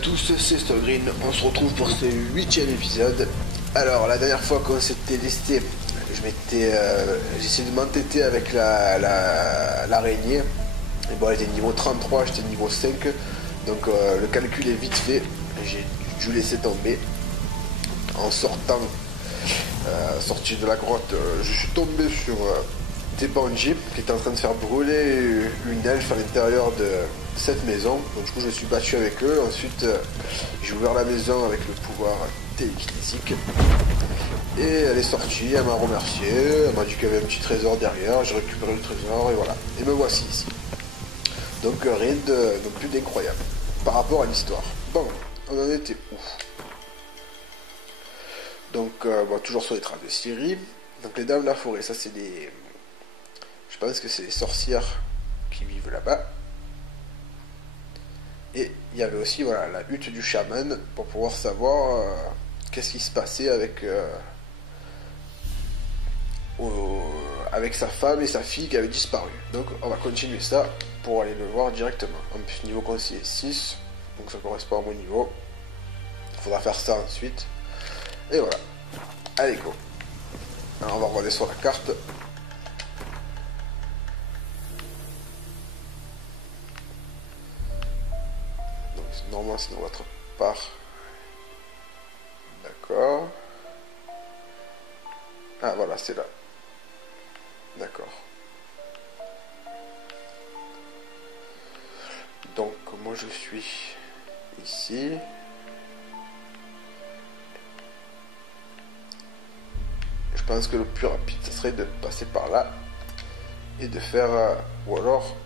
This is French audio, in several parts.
tous, c'est Stogreen, on se retrouve pour ce 8e épisode. Alors la dernière fois qu'on s'était listé, j'ai essayé de m'entêter avec l'araignée. Et bon, elle était niveau 33, j'étais niveau 5, donc le calcul est vite fait. J'ai dû laisser tomber. En sorti de la grotte, je suis tombé sur des bandits qui étaient en train de faire brûler une elfe à l'intérieur de cette maison. Donc du coup je me suis battu avec eux. Ensuite j'ai ouvert la maison avec le pouvoir télékinésique et elle est sortie, elle m'a remercié, elle m'a dit qu'il y avait un petit trésor derrière. J'ai récupéré le trésor et voilà, et me voici ici. Donc rien de plus d'incroyable par rapport à l'histoire. Bon, on en était où? Donc toujours sur les traces de Ciri. Donc les dames de la forêt, ça c'est des... Je pense que c'est les sorcières qui vivent là-bas. Et il y avait aussi voilà, la hutte du chaman pour pouvoir savoir qu'est-ce qui se passait avec sa femme et sa fille qui avaient disparu. Donc on va continuer ça pour aller le voir directement. En plus niveau conseiller 6, donc ça correspond à mon niveau. Il faudra faire ça ensuite. Et voilà. Allez go. Alors on va regarder sur la carte. Normalement c'est dans votre part. D'accord. Ah voilà, c'est là. D'accord. Donc moi je suis ici. Je pense que le plus rapide ce serait de passer par là et de faire ou alors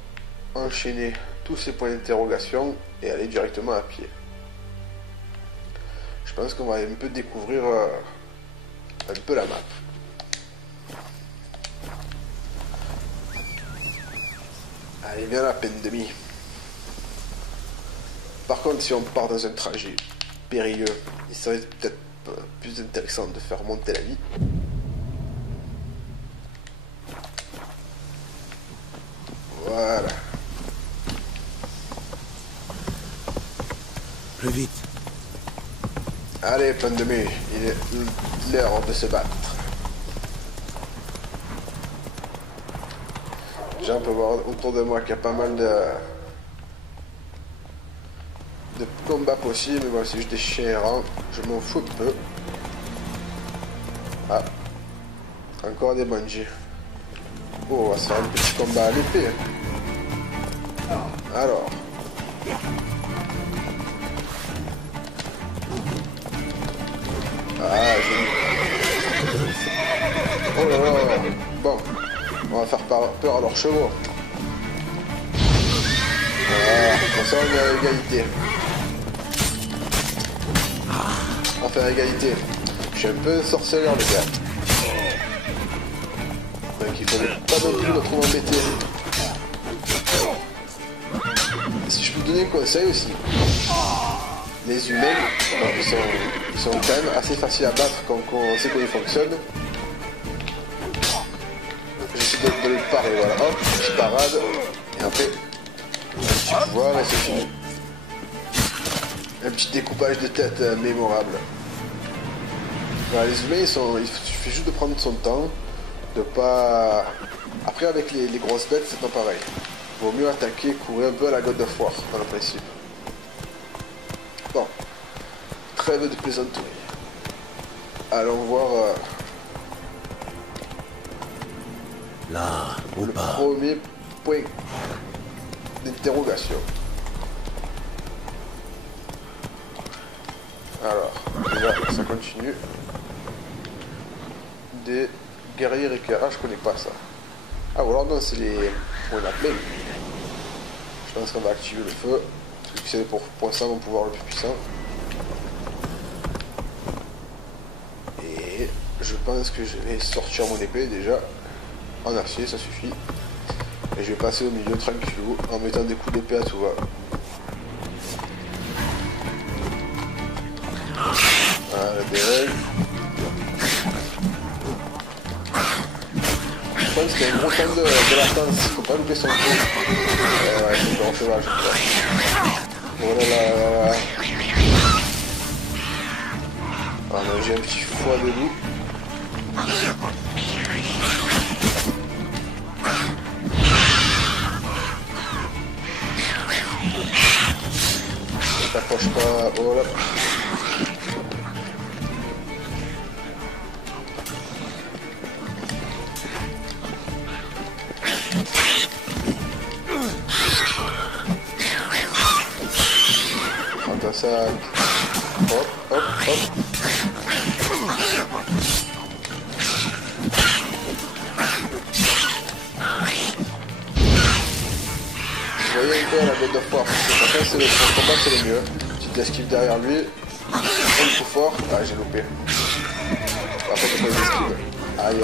enchaîner tous ces points d'interrogation et aller directement à pied. Je pense qu'on va un peu découvrir un peu la map. Allez, viens la peine demi. Par contre, si on part dans un trajet périlleux, il serait peut-être plus intéressant de faire monter la vie. Voilà. Plus vite. Allez, peine demi, il est l'heure de se battre. Déjà, on peut voir autour de moi qu'il y a pas mal de combats possibles, mais bon, c'est juste des chiens errants, je m'en fous un peu. Ah, encore des bandits. Oh, on va se faire un petit combat à l'épée. Alors. Ah, j'ai... Oh là là. Bon, on va faire peur à leurs chevaux. Voilà, comme ça on est à égalité. Enfin à égalité. Je suis un peu sorceleur les gars. Donc il faut pas non plus me trouver embêté. Si je peux vous donner un conseil aussi. Les humains, ils sont quand même assez faciles à battre quand on sait comment ils fonctionnent. J'essaie de le parer, voilà, hop, je parade, et après, un petit pouvoir et c'est fini. Un petit découpage de tête mémorable. Voilà, les humains, il suffit juste de prendre son temps, de pas... Après, avec les grosses bêtes, c'est pas pareil. Il vaut mieux attaquer, courir un peu à la God of War, dans le principe. Bon, trêve de plaisanterie. Allons voir Là, ou le pas. premier point d'interrogation. Alors, déjà, ça continue. Des guerriers éclairs. Ah, je connais pas ça. Ah, ou alors non, c'est les... On l'appelle. Je pense qu'on va activer le feu. Parce que c'est pour ça mon pouvoir le plus puissant. Et je pense que je vais sortir mon épée déjà. En acier, ça suffit. Et je vais passer au milieu tranquillou en mettant des coups d'épée à tout va. Voilà, des règles. Je pense qu'il y a un gros temps de latence, faut pas louper son coup. Ouais, c'est un peu enchevage. Oh là là là là. Ah non, j'ai un petit foie de loup. Ne t'approche pas. Oh là. Prends ça. Hop, hop, hop. Vous voyez un peu la bête de foire. Après, c'est le combat, c'est le mieux. Petite esquive derrière lui. Un coup fort. Ah, j'ai loupé. Après, c'est pas une esquive. Aïe.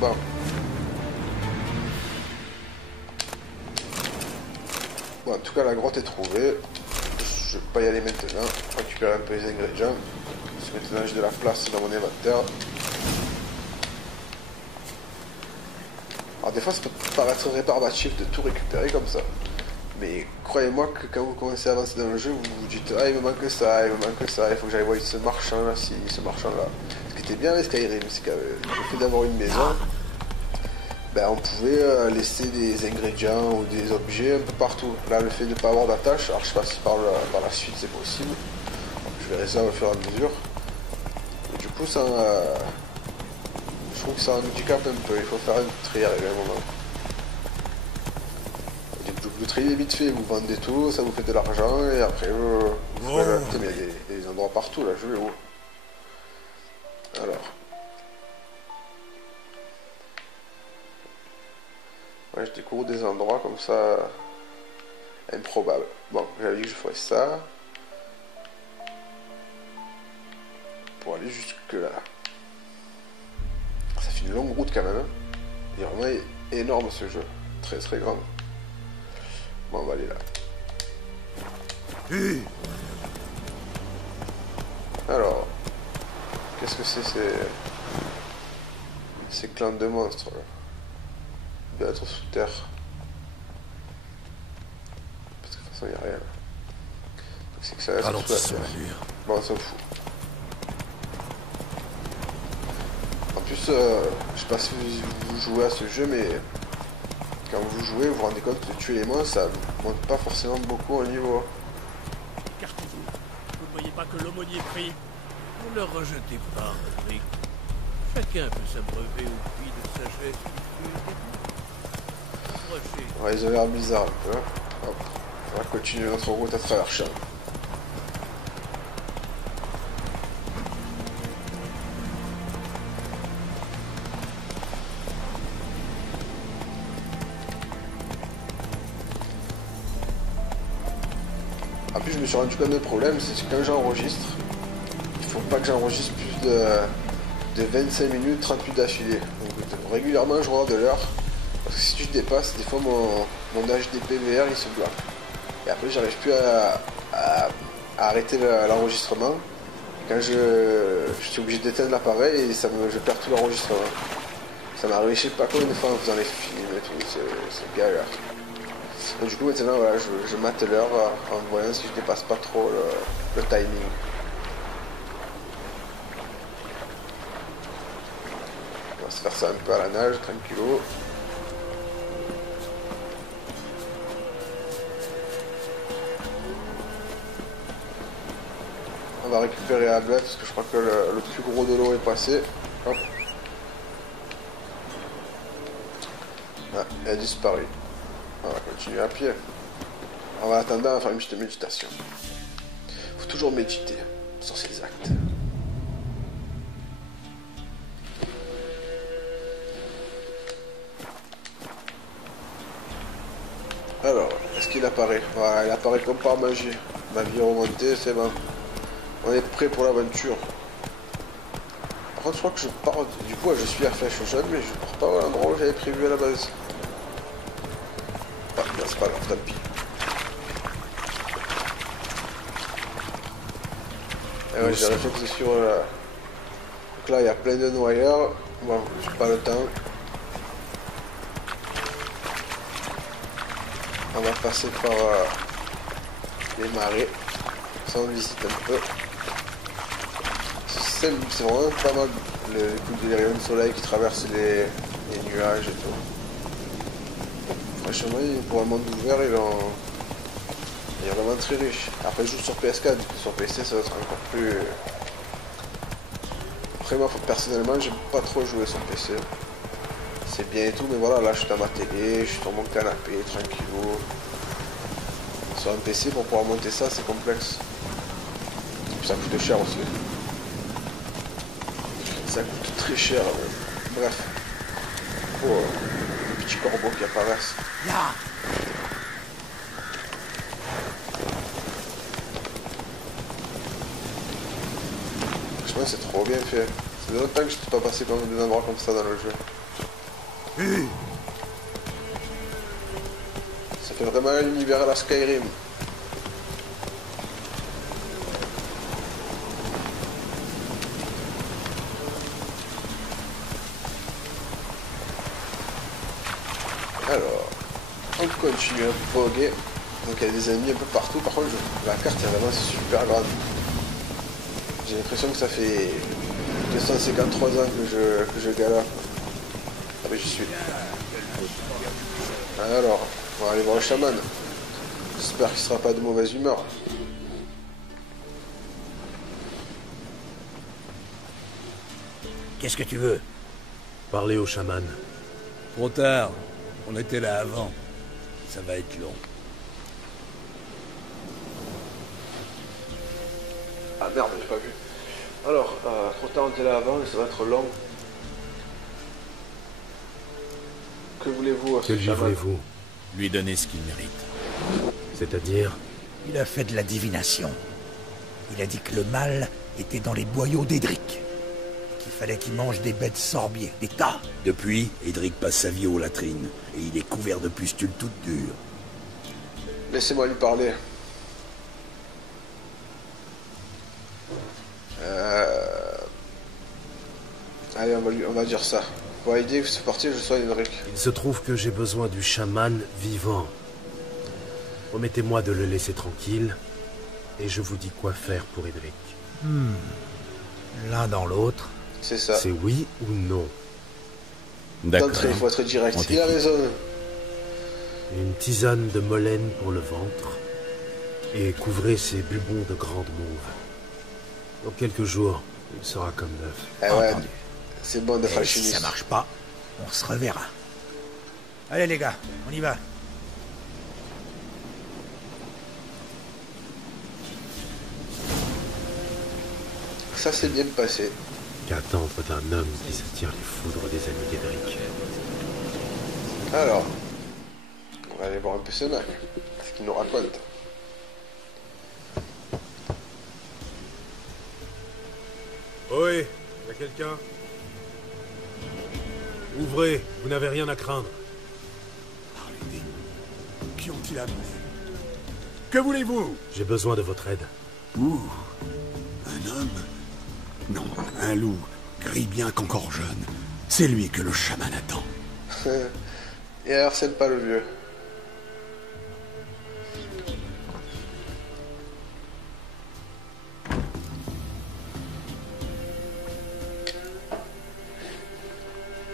Bon. Bon, en tout cas, la grotte est trouvée. Je vais pas y aller maintenant. Récupérer un peu les ingrédients. Parce que maintenant, j'ai de la place dans mon inventaire. Alors, des fois, ça peut paraître rébarbatif de tout récupérer comme ça. Mais croyez-moi que quand vous commencez à avancer dans le jeu, vous vous dites ah, il me manque ça, il me manque ça, il faut que j'aille voir ce marchand là, ce marchand là. Ce qui était bien avec Skyrim, c'est que le fait d'avoir une maison, ben, on pouvait laisser des ingrédients ou des objets un peu partout. Là, le fait de ne pas avoir d'attache, alors je sais pas si par la suite c'est possible. Je verrai ça au fur et à mesure. Et du coup, ça, je trouve que ça handicape un peu. Il faut faire un tri à un moment. Vous triez vite fait, vous vendez tout, ça vous fait de l'argent et après vous il y a des endroits partout là, je vais où? Alors. Ouais, je découvre des endroits comme ça improbables. Bon, j'avais dit que je ferais ça. Pour aller jusque là. Ça fait une longue route quand même. Hein. Il est vraiment énorme ce jeu. Très très grand. Bon, on va aller là. Alors, qu'est-ce que c'est ces clans de monstres là? Il doit être sous terre. Parce que de toute façon, il n'y a rien. Donc c'est que ça reste sous la terre. Bon, on s'en fout. En plus, je sais pas si vous jouez à ce jeu, mais quand vous jouez, vous vous rendez compte que tuer les monstres, ça monte pas forcément beaucoup au niveau. Écartez-vous. Vous ne voyez pas que l'aumônier prie? Ne le rejetez pas, Roderick. Chacun peut s'abreuver au puits de sagesse du Approchez. Ouais, ils ont l'air bizarres un peu. Hop. On va continuer notre route à travers champ. En plus, je me suis rendu compte d'un problème, c'est que quand j'enregistre, il faut pas que j'enregistre plus de 25 minutes, 38 d'affilée. Donc régulièrement, je regarde l'heure. Parce que si je dépasse, des fois mon HDPVR il se bloque. Et après, j'arrive plus à arrêter l'enregistrement. Quand je suis obligé d'éteindre l'appareil et je perds tout l'enregistrement. Ça m'est arrivé, je sais pas combien de fois en faisant les films et tout, c'est galère. Donc, du coup, maintenant, voilà, je mate l'heure en voyant si je dépasse pas trop le timing. On va se faire ça un peu à la nage, tranquillo. On va récupérer la blette parce que je crois que le plus gros de l'eau est passé. Hop. Ah, elle a disparu. On va continuer à pied. On va attendre à faire une petite méditation. Faut toujours méditer sur ses actes. Alors, est-ce qu'il apparaît? Voilà, il apparaît comme par magie. Ma vie est remontée, c'est bon. On est prêt pour l'aventure. Par contre, je crois que je pars... Du coup, je suis à Flesh-Ocean, mais je pars pas à l'endroit où j'avais prévu à la base. Ah, non, c'est pas grave, tant pis. Et ouais, j'ai réfléchi sur... Donc là, il y a plein de noyeurs. Bon, j'ai pas le temps. On va passer par les marais. Ça, on visite un peu. C'est vraiment pas mal le coup des rayons de soleil qui traversent les nuages et tout. Franchement, pour un monde ouvert, il est vraiment très riche. Après, je joue sur PS4, sur PC, ça va être encore plus... Après, moi, personnellement, j'aime pas trop jouer sur PC. C'est bien et tout, mais voilà, là, je suis dans ma télé, je suis sur mon canapé, tranquillou. Sur un PC, pour pouvoir monter ça, c'est complexe. Et puis ça coûte cher aussi. Ça coûte très cher. Bref. Oh, les petits corbeaux qui apparaissent. Là. Franchement, c'est trop bien fait. Ça fait longtemps que je ne suis pas passé par des endroits comme ça dans le jeu. Ça fait vraiment un univers à la Skyrim. Alors, on continue à voguer. Donc il y a des ennemis un peu partout. Par contre, la carte est vraiment super grande. J'ai l'impression que ça fait 253 ans que je galère. Ah mais j'y suis. Alors, on va aller voir le chaman. J'espère qu'il sera pas de mauvaise humeur. Qu'est-ce que tu veux? Parlez au chaman. Trop tard. On était là avant. Ça va être long. Ah merde, j'ai pas vu. Alors, trop tard on était là avant, ça va être long. Que voulez-vous à Que ce lui chaman? voulez-vous? Lui donner ce qu'il mérite. C'est-à-dire? Il a fait de la divination. Il a dit que le mal était dans les boyaux d'Edric. Qu'il fallait qu'il mange des bêtes sorbiers, des tas. Depuis, Edric passe sa vie aux latrines, et il est couvert de pustules toutes dures. Laissez-moi lui parler. Allez, on va dire ça. Pour aider ce parti, je soigne Edric. Il se trouve que j'ai besoin du chaman vivant. Promettez-moi de le laisser tranquille, et je vous dis quoi faire pour Edric. L'un dans l'autre. C'est ça. C'est oui ou non? D'entrée, il faut être direct. Il a raison. Une tisane de molène pour le ventre, et couvrez ses bubons de grande mauve. Dans quelques jours, il sera comme neuf. Eh ouais, Entendu. c'est bon d'être Et si alchimiste. ça marche pas, on se reverra. Allez les gars, on y va. Ça s'est bien passé. Qu'attendre d'un homme qui s'attire les foudres des amis d'Edric? Alors, on va aller voir un peu ce mec. Ce qu'il nous raconte. Oui, y a quelqu'un? Ouvrez, vous n'avez rien à craindre. Qui ont-ils amené? Que voulez-vous? J'ai besoin de votre aide. Ouh, un homme? Non, un loup, gris bien qu'encore jeune. C'est lui que le chaman attend. Et alors, c'est pas le vieux.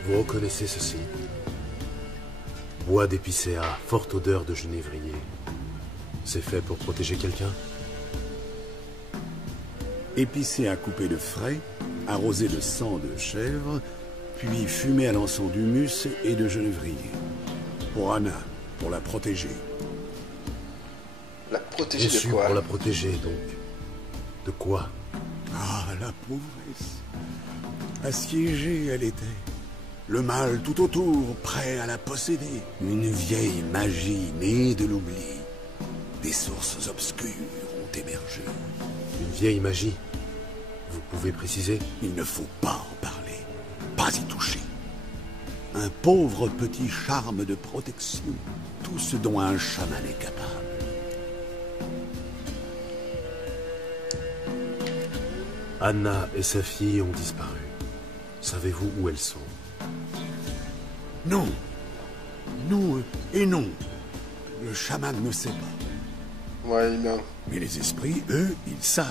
Vous reconnaissez ceci? Bois d'épicéa, forte odeur de genévrier. C'est fait pour protéger quelqu'un? Épicé à couper de frais, arrosé de sang de chèvre, puis fumé à l'encens d'humus et de genévrier. Pour Anna, pour la protéger. La protéger de Reçu quoi? pour la protéger, donc. De quoi? Ah, la pauvresse. Assiégée, elle était. Le mal tout autour, prêt à la posséder. Une vieille magie née de l'oubli. Des sources obscures ont émergé. Une vieille magie? Vous pouvez préciser? Il ne faut pas en parler, pas y toucher. Un pauvre petit charme de protection, tout ce dont un chaman est capable. Anna et sa fille ont disparu. Savez-vous où elles sont? Non, non et non. Le chaman ne sait pas. Ouais, il ment. Mais les esprits, eux, ils savent.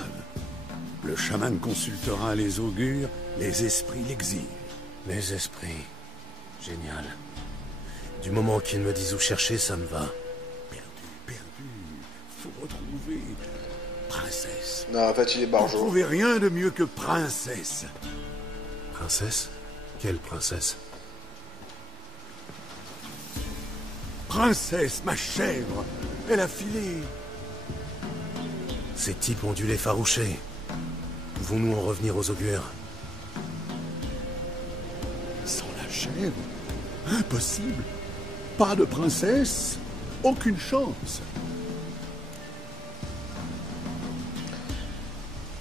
Le chaman consultera les augures, les esprits l'exigent. Les esprits. Génial. Du moment qu'ils me disent où chercher, ça me va. Perdu. Faut retrouver... Princesse. Non, en fait, il est Vous barjot. trouvez rien de mieux que princesse. Princesse? Quelle princesse? Princesse, ma chèvre. Elle a filé. Ces types ont dû l'effaroucher. Pouvons-nous en revenir aux augures? Sans la chèvre? Impossible. Pas de princesse, aucune chance.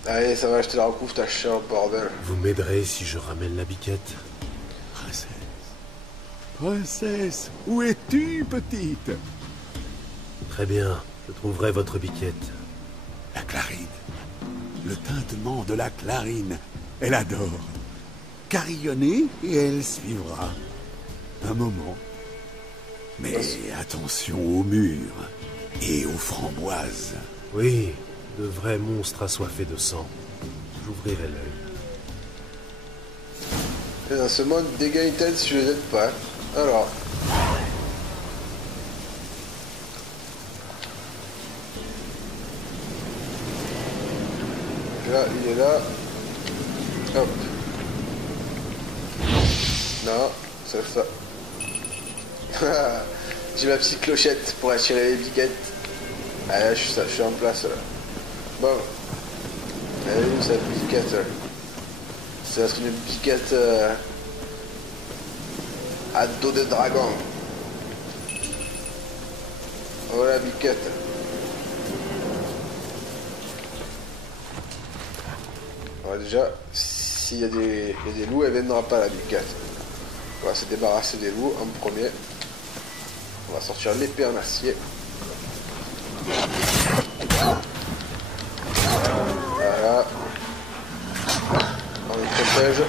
Allez, ça va, je te la recouvre ta chère, bordel. Vous m'aiderez si je ramène la biquette? Princesse. Princesse, où es-tu, petite? Très bien, je trouverai votre biquette. La clarine. Le tintement de la clarine. Elle adore. Carillonner et elle suivra. Un moment. Mais attention aux murs et aux framboises. Oui, de vrais monstres assoiffés de sang. J'ouvrirai l'œil. Et dans ce mode, dégâts intenses si je les aide pas. Alors. Là, il est là. Hop. Non, c'est ça. J'ai ma petite clochette pour attirer les biquettes. Ah là, je suis en place là. Bon. Elle est où cette biquette là? Ça va être une biquette à dos de dragon. Oh la biquette. Alors déjà, s'il y a des loups, elle viendra pas la biquette. On va se débarrasser des loups en premier. On va sortir l'épée en acier. Voilà. On les protège.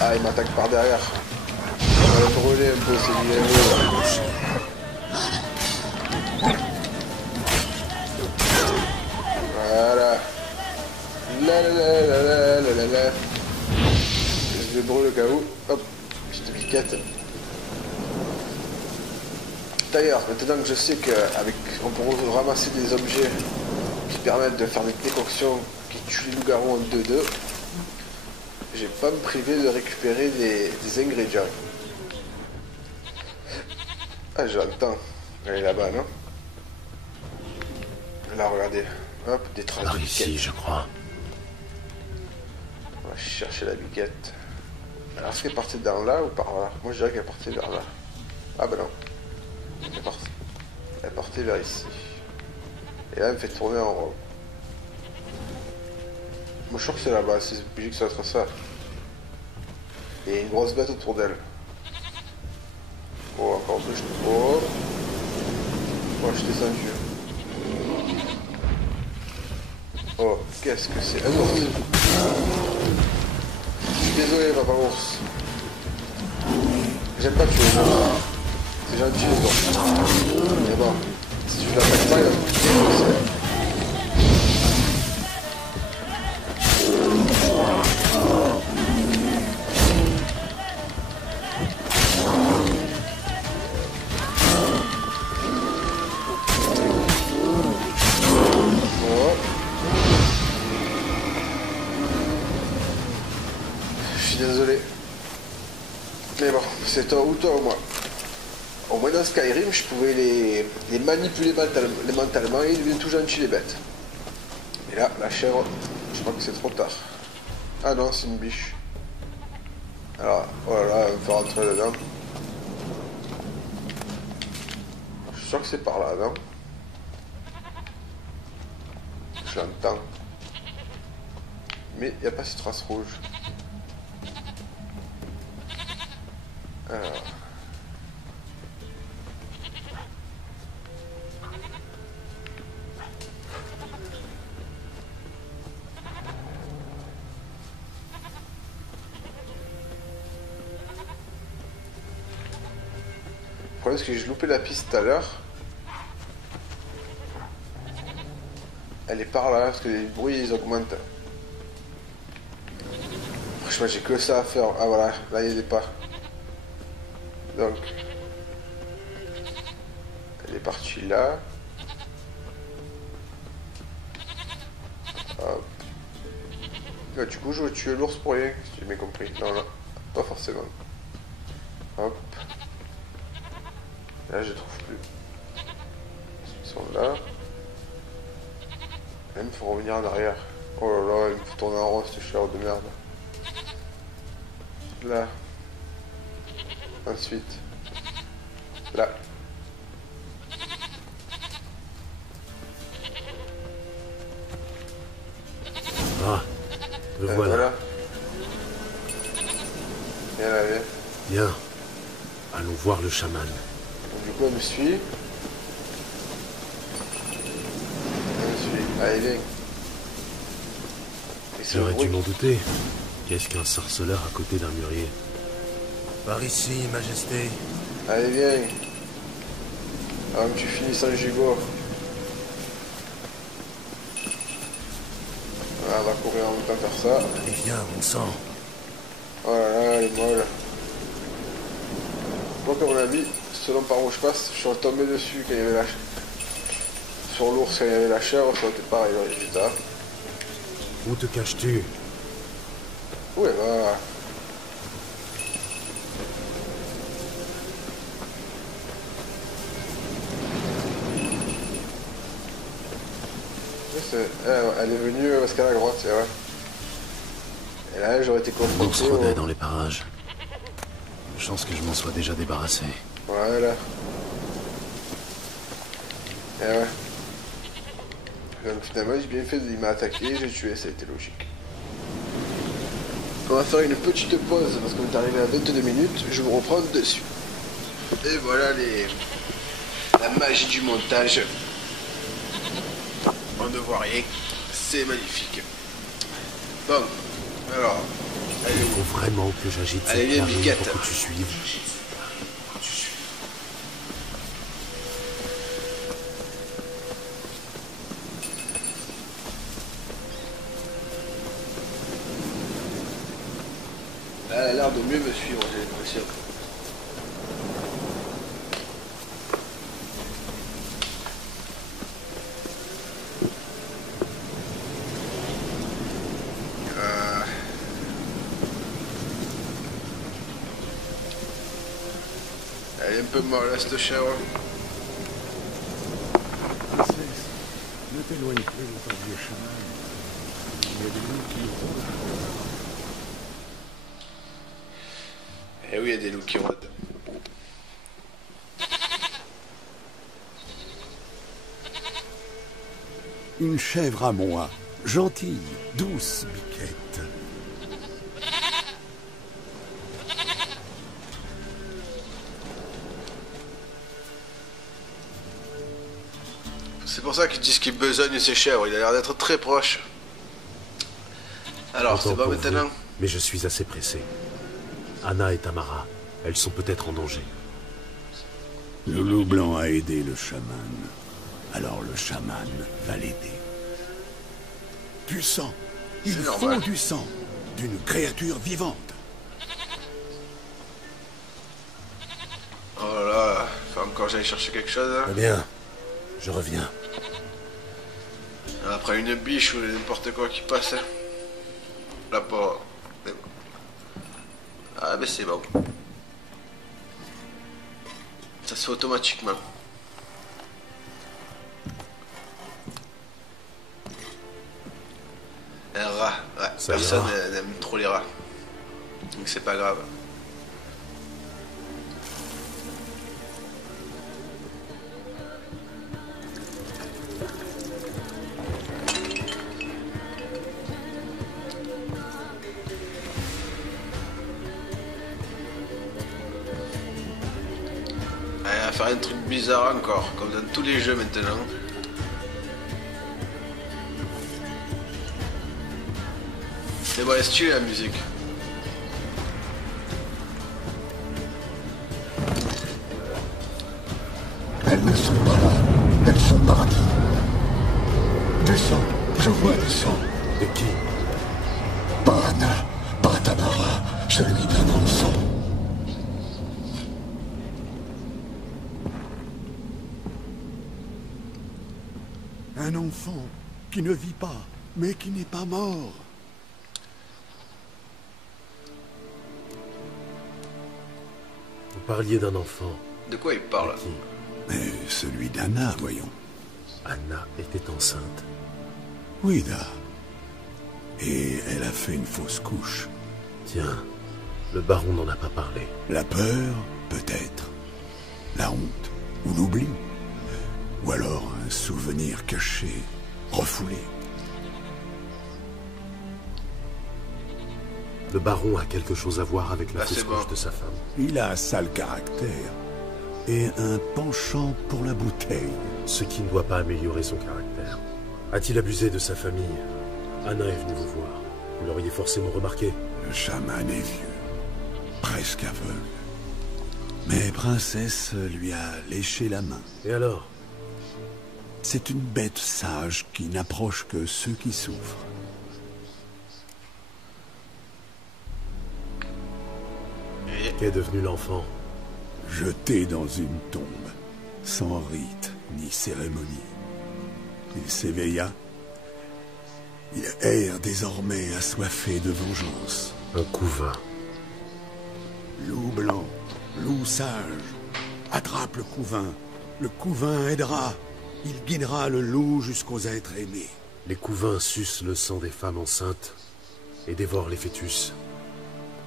Ah, il m'attaque par derrière. On va le brûler un peu, c'est bien. Voilà. La la la la la la la la. Je vais brûler le cas où. Hop, petite piquette. D'ailleurs, maintenant que je sais qu'on peut ramasser des objets qui permettent de faire des décoctions qui tuent les loups-garous en 2-2, je vais pas me priver de récupérer des ingrédients. Ah, j'entends. Elle est là-bas, non? Là, regardez. Hop, des traces Par de ici, biquette. je crois. On va chercher la biquette. Alors, est-ce qu'elle est partie dans là ou par là? Moi, je dirais qu'elle est partie vers là. Ah, ben non. Elle est partie vers ici. Et là, elle me fait tourner en rond. Moi, je suis sûr que c'est là-bas. C'est obligé que ça soit ça. Et il y a une grosse bête autour d'elle. Oh, encore deux. Oh. Oh, je suis descendu. Oh, qu'est-ce que c'est? Un ours. Je suis désolé, papa ours. J'aime pas tuer les ours. C'est gentil les ours. Mais bon, si tu l'attaques pas, il va te défoncer. Désolé. Mais bon, c'est toi ou toi ou moi. Au moins dans Skyrim, je pouvais les manipuler mentalement et ils deviennent tout gentils les bêtes. Et là, la chèvre, je crois que c'est trop tard. Ah non, c'est une biche. Alors, oh là là, elle me fait rentrer dedans. Je suis sûr que c'est par là, non? Je l'entends. Mais il n'y a pas cette trace rouge. Alors. Le problème, c'est que j'ai loupé la piste tout à l'heure. Elle est par là, parce que les bruits, ils augmentent. Franchement, j'ai que ça à faire. Ah voilà, là, il y a des pas. Donc... Elle est partie là. Hop. Là, du coup, je veux tuer l'ours pour rien, si j'ai bien compris. Non, non, pas forcément. Hop. Là, je trouve plus. Ils sont là. Là, il me faut revenir en arrière. Oh là là, il me faut tourner en rond, cette chaleur de merde. Là. Ensuite. Là. Ah, me voilà. Voilà. Viens là, viens. Bien. Allons voir le chaman. Donc, du coup, elle me suit. Elle me suit. Allez, viens. Et c'est le J'aurais dû bruit. m'en douter. Qu'est-ce qu'un sorceleur à côté d'un mûrier? Par ici, Majesté. Allez, viens. Avant que tu finisses un gigot. Voilà, on va courir en même temps faire ça. Allez, viens, bon sang. Oh là là, elle est molle. Moi, comme on a dit, selon par où je passe, je suis retombé dessus quand il y avait la... Sur l'ours quand il y avait la chèvre, ça aurait été pareil le résultat. Où te caches-tu? Où elle va? Elle est venue parce qu'elle a la grotte, c'est vrai. Et là, j'aurais été L'ours confronté rôdait au... dans les parages. Chance que je m'en sois déjà débarrassé. Voilà. Et ouais. Donc finalement, j'ai bien fait, il m'a attaqué, j'ai tué, ça a été logique. On va faire une petite pause parce qu'on est arrivé à 22 minutes, je vous reprends dessus. Et voilà la magie du montage. On ne voit rien, c'est magnifique. Bon, alors, allez, Il faut vraiment que j'agite Allez, cette viens, carrière Biquette. pour que tu suives. là, elle a l'air de mieux me suivre, j'ai l'impression. Elle est un peu molle, là, cette chèvre. Princesse, ne t'éloigne plus de ton vieux chaman. Il y a des loups qui rôdent. Eh oui, il y a des loups qui rôdent. Une chèvre à moi, gentille, douce Biquette. C'est pour ça qu'ils disent qu'il besogne ses chèvres, il a l'air d'être très proche. Alors, c'est Autant pas pour maintenant. vous, mais je suis assez pressé. Anna et Tamara, elles sont peut-être en danger. Le loup blanc a aidé le chaman. Alors le chaman va l'aider. Du sang. Il C'est faut normal. du sang. D'une créature vivante. Oh là là, faut encore que j'aille chercher quelque chose. Hein. Très bien. Je reviens. Après une biche ou n'importe quoi qui passe. Hein. Là, pas. Ah, ben c'est bon. Ça se fait automatiquement. Un rat, ouais. Ça Personne ira. n'aime trop les rats. Donc c'est pas grave. Allez, on va faire un truc bizarre encore, comme dans tous les jeux maintenant. C'est bon, est-ce que la musique? Un enfant qui ne vit pas, mais qui n'est pas mort. Vous parliez d'un enfant. De quoi il parle? Qui? Mais celui d'Anna, voyons. Anna était enceinte. Oui, Da. Et elle a fait une fausse couche. Tiens, le baron n'en a pas parlé. La peur, peut-être. La honte, ou l'oubli. Ou alors un souvenir caché, refoulé. Le baron a quelque chose à voir avec la fausse couche de sa femme. Il a un sale caractère. Et un penchant pour la bouteille. Ce qui ne doit pas améliorer son caractère. A-t-il abusé de sa famille? Anna est venue vous voir. Vous l'auriez forcément remarqué. Le chaman est vieux. Presque aveugle. Mais Princesse lui a léché la main. Et alors? C'est une bête sage qui n'approche que ceux qui souffrent. Qu'est devenu l'enfant? Jeté dans une tombe, sans rite ni cérémonie. Il s'éveilla. Il erre désormais assoiffé de vengeance. Un couvain. Loup blanc, loup sage, attrape le couvain. Le couvain aidera. Il guidera le loup jusqu'aux êtres aimés. Les couvains sucent le sang des femmes enceintes et dévorent les fœtus.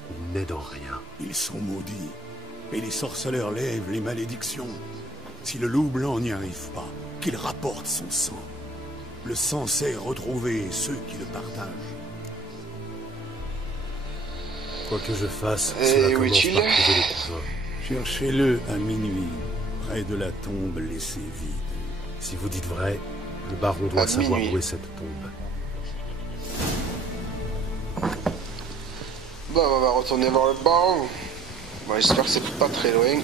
Ils n'aident en rien. Ils sont maudits. Et les sorceleurs lèvent les malédictions. Si le loup blanc n'y arrive pas, qu'il rapporte son sang. Le sang sait retrouver ceux qui le partagent. Quoi que je fasse, cela commence par trouver les couvains. Cherchez-le à minuit, près de la tombe laissée vide. Si vous dites vrai, le baron doit savoir où est cette tombe. Bon, on va retourner voir le baron. Bon, j'espère que c'est pas très loin.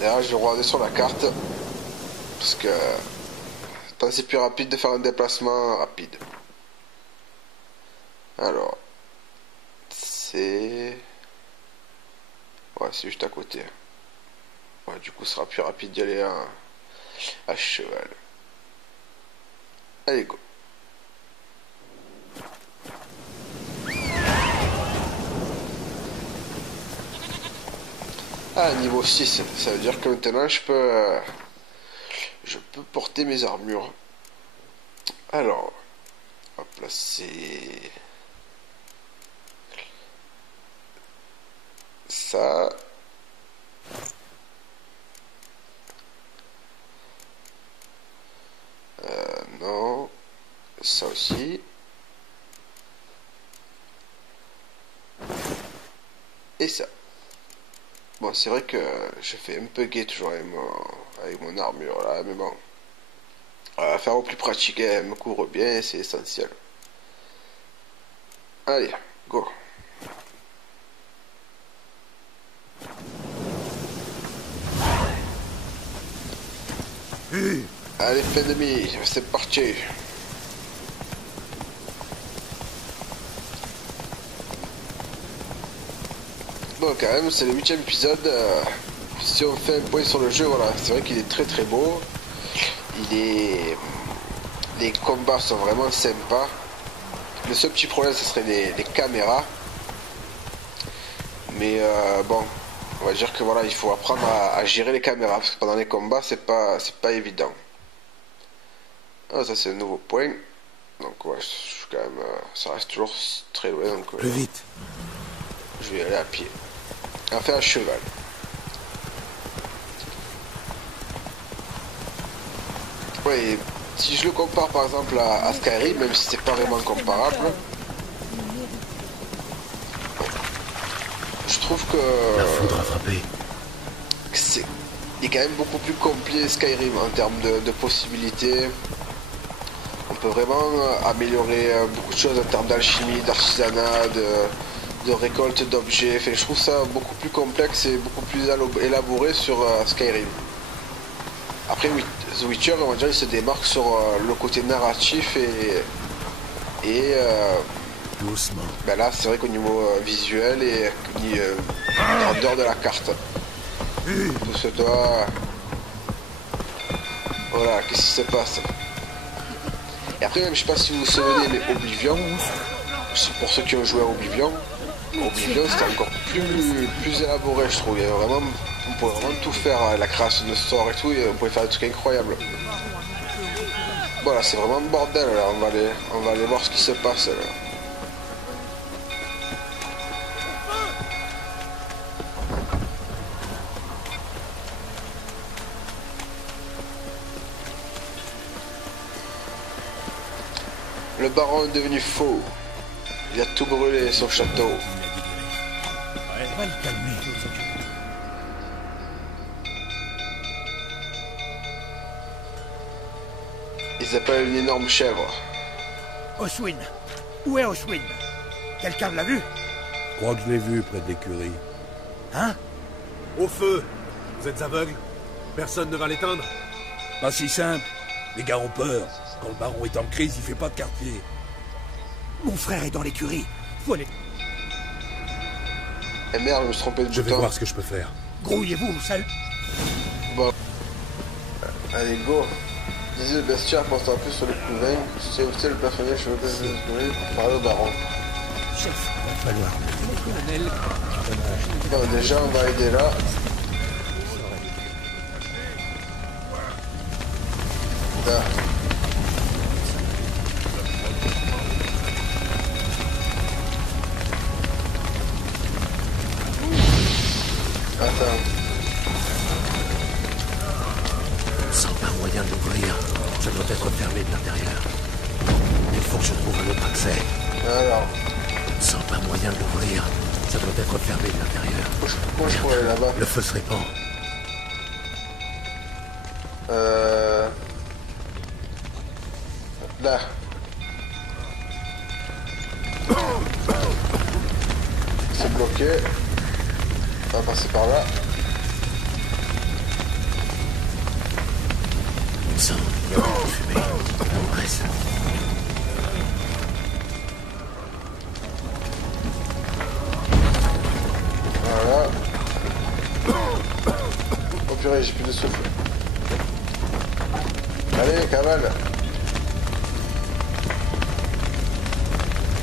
D'ailleurs, je vais regarder sur la carte. Parce que... tant c'est plus rapide de faire un déplacement rapide. Alors... c'est... ouais, c'est juste à côté. Ouais, du coup, ce sera plus rapide d'y aller à cheval. Allez, go. Ah, niveau 6, ça veut dire que maintenant je peux porter mes armures. Alors, hop là, c'est ça. Non, ça aussi. Et ça. Bon, c'est vrai que je fais un peu gay toujours avec mon armure là, mais bon. Faire au plus pratique, elle me couvre bien, c'est essentiel. Allez, go. Allez, fin demi, c'est parti. Bon, quand même, c'est le 8e épisode. Si on fait un point sur le jeu, voilà, c'est vrai qu'il est très très beau. Les combats sont vraiment sympas. Le seul petit problème, ce serait les caméras. Mais bon, on va dire que voilà, il faut apprendre à gérer les caméras parce que pendant les combats, c'est pas évident. Ah, ça c'est un nouveau point. Donc ouais, quand même, ça reste toujours très loin. Donc, plus vite. Je vais aller à pied. Enfin à cheval. Ouais, si je le compare par exemple à Skyrim, même si c'est pas vraiment comparable, je trouve que La foudre a frappé. Il est quand même beaucoup plus complet Skyrim en termes de possibilités. On peut vraiment améliorer beaucoup de choses en termes d'alchimie, d'artisanat, de récolte d'objets. Enfin, je trouve ça beaucoup plus complexe et beaucoup plus élaboré sur Skyrim. Après, The Witcher, on va dire, il se démarque sur le côté narratif et doucement. Ben là, c'est vrai qu'au niveau visuel et grandeur de la carte, tout se doit Voilà, qu'est-ce qui se passe? Et après, même, je sais pas si vous vous souvenez, mais Oblivion, pour ceux qui ont joué à Oblivion, c'était encore plus élaboré, je trouve. Il y avait vraiment, on pouvait vraiment tout faire, la création de sorts et tout, et on pouvait faire des trucs incroyables. Voilà, c'est vraiment le bordel, là. On va aller voir ce qui se passe, là. Le baron est devenu faux. Il a tout brûlé, son château. Va le calmer. Ils appellent une énorme chèvre. Oswin. Où est Oswin? Quelqu'un l'a vu? Je crois que je l'ai vu près de l'écurie. Hein? Au feu! Vous êtes aveugle? Personne ne va l'éteindre? Pas si simple. Les gars ont peur. Quand le baron est en crise, il fait pas de quartier. Mon frère est dans l'écurie. Faut les... Eh merde, je me suis trompé de Je vais bouton. voir ce que je peux faire. Grouillez-vous, salut. Bon. Allez, go. Disait le bestiaire portant plus sur le couvain. C'est aussi le personnage sur le couvain pour parler au baron. Chef, il va falloir. Bon, déjà, on va aider là. Là. Attends. Sans pas moyen de l'ouvrir. Ça doit être fermé de l'intérieur. Il faut que je trouve un autre accès. Alors. Sans pas moyen de l'ouvrir. Ça doit être fermé de l'intérieur. Moi, je pourrais aller là-bas. Le feu se répand. Là. C'est bloqué. On va passer par là. Sang, il y a beaucoup de fumée. On reste. Voilà. Oh purée, j'ai plus de souffle. Allez, cavale.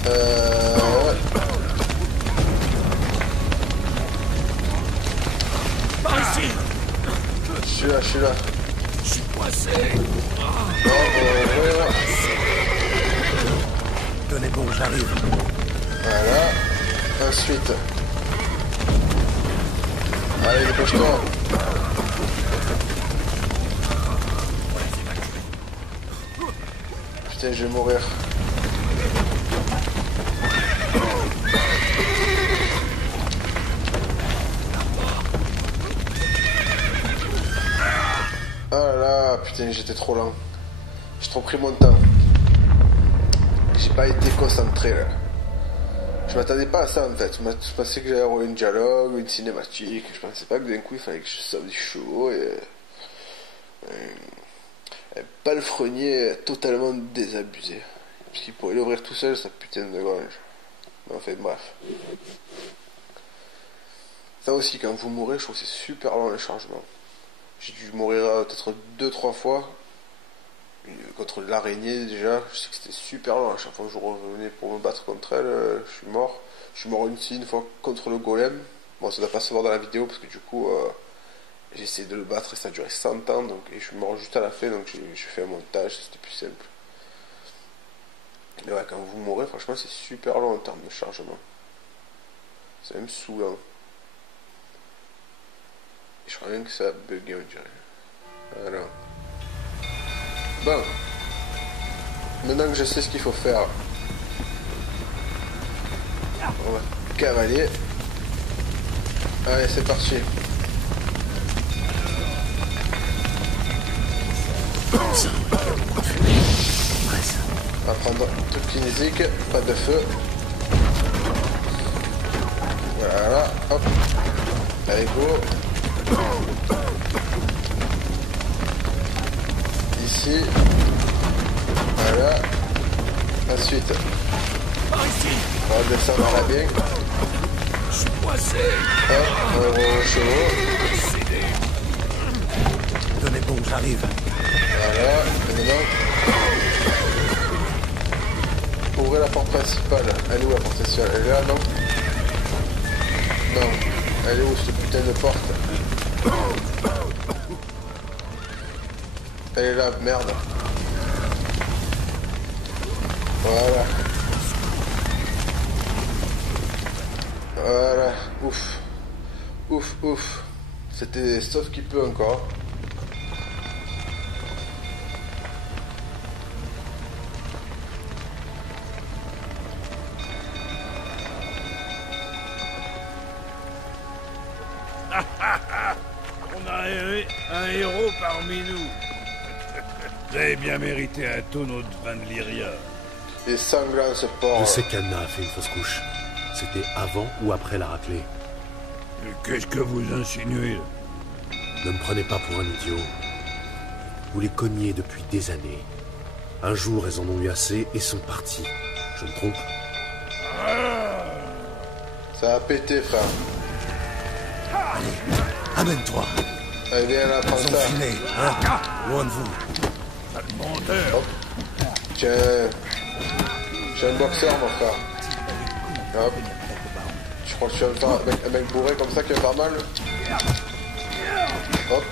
Ouais. Je suis là. Je suis coincé. Non, ouais. Tenez bon, j'arrive. Voilà. Ensuite. Allez, dépêche-toi. Putain, je vais mourir. Oh là là, putain, j'étais trop lent. J'ai trop pris mon temps. J'ai pas été concentré là. Je m'attendais pas à ça en fait. Je pensais que j'allais avoir une dialogue, une cinématique. Je pensais pas que d'un coup il fallait que je sauve du chevaux et palefrenier totalement désabusé. Parce qu'il pourrait l'ouvrir tout seul, sa putain de grange. Mais en fait, bref. Ça aussi, quand vous mourrez, je trouve que c'est super long le chargement. J'ai dû mourir peut-être 2-3 fois. Contre l'araignée déjà, je sais que c'était super long. À chaque fois que je revenais pour me battre contre elle, je suis mort. Je suis mort une fois contre le golem. Bon, ça doit pas se voir dans la vidéo parce que du coup, j'ai essayé de le battre et ça a duré 100 ans. Donc, et je suis mort juste à la fin, donc j'ai fait un montage, c'était plus simple. Mais ouais, quand vous mourrez, franchement, c'est super long en termes de chargement. C'est même saoulant. Et je crois même que ça a bugué, on dirait. Alors. Bon. Maintenant que je sais ce qu'il faut faire, on va cavaler. Allez, c'est parti. On va prendre tout kinésique, pas de feu. Voilà, hop. Allez, go. Ici. Voilà. Ensuite. On va descendre là bien. Je suis coincé. Hop, on va voir le chevaux. Tenez bon, j'arrive. Voilà, et maintenant... Ouvrez la porte principale. Elle est où la porte principale? Elle est là, non? Non. Elle est où cette putain de porte? Elle est là, merde. Voilà. Voilà. Ouf. Ouf, ouf. C'était sauf qu'il peut encore. On a un héros parmi nous. Vous avez bien mérité un tonneau de vin de Lyria. Les sanglants ce porc. Je sais qu'Anna a fait une fausse couche. C'était avant ou après la raclée. Mais qu'est-ce que vous insinuez? Ne me prenez pas pour un idiot. Vous les cogniez depuis des années. Un jour, elles en ont eu assez et sont parties. Je me trompe? Ça a pété, frère. Allez, amène-toi. Allez, viens là, prends Ils ont ça. filé, hein, loin de vous. Sale menteur. Tiens. J'ai un boxeur, mon frère. Hop. Je crois que je suis un mec bourré comme ça qui va faire mal. Hop.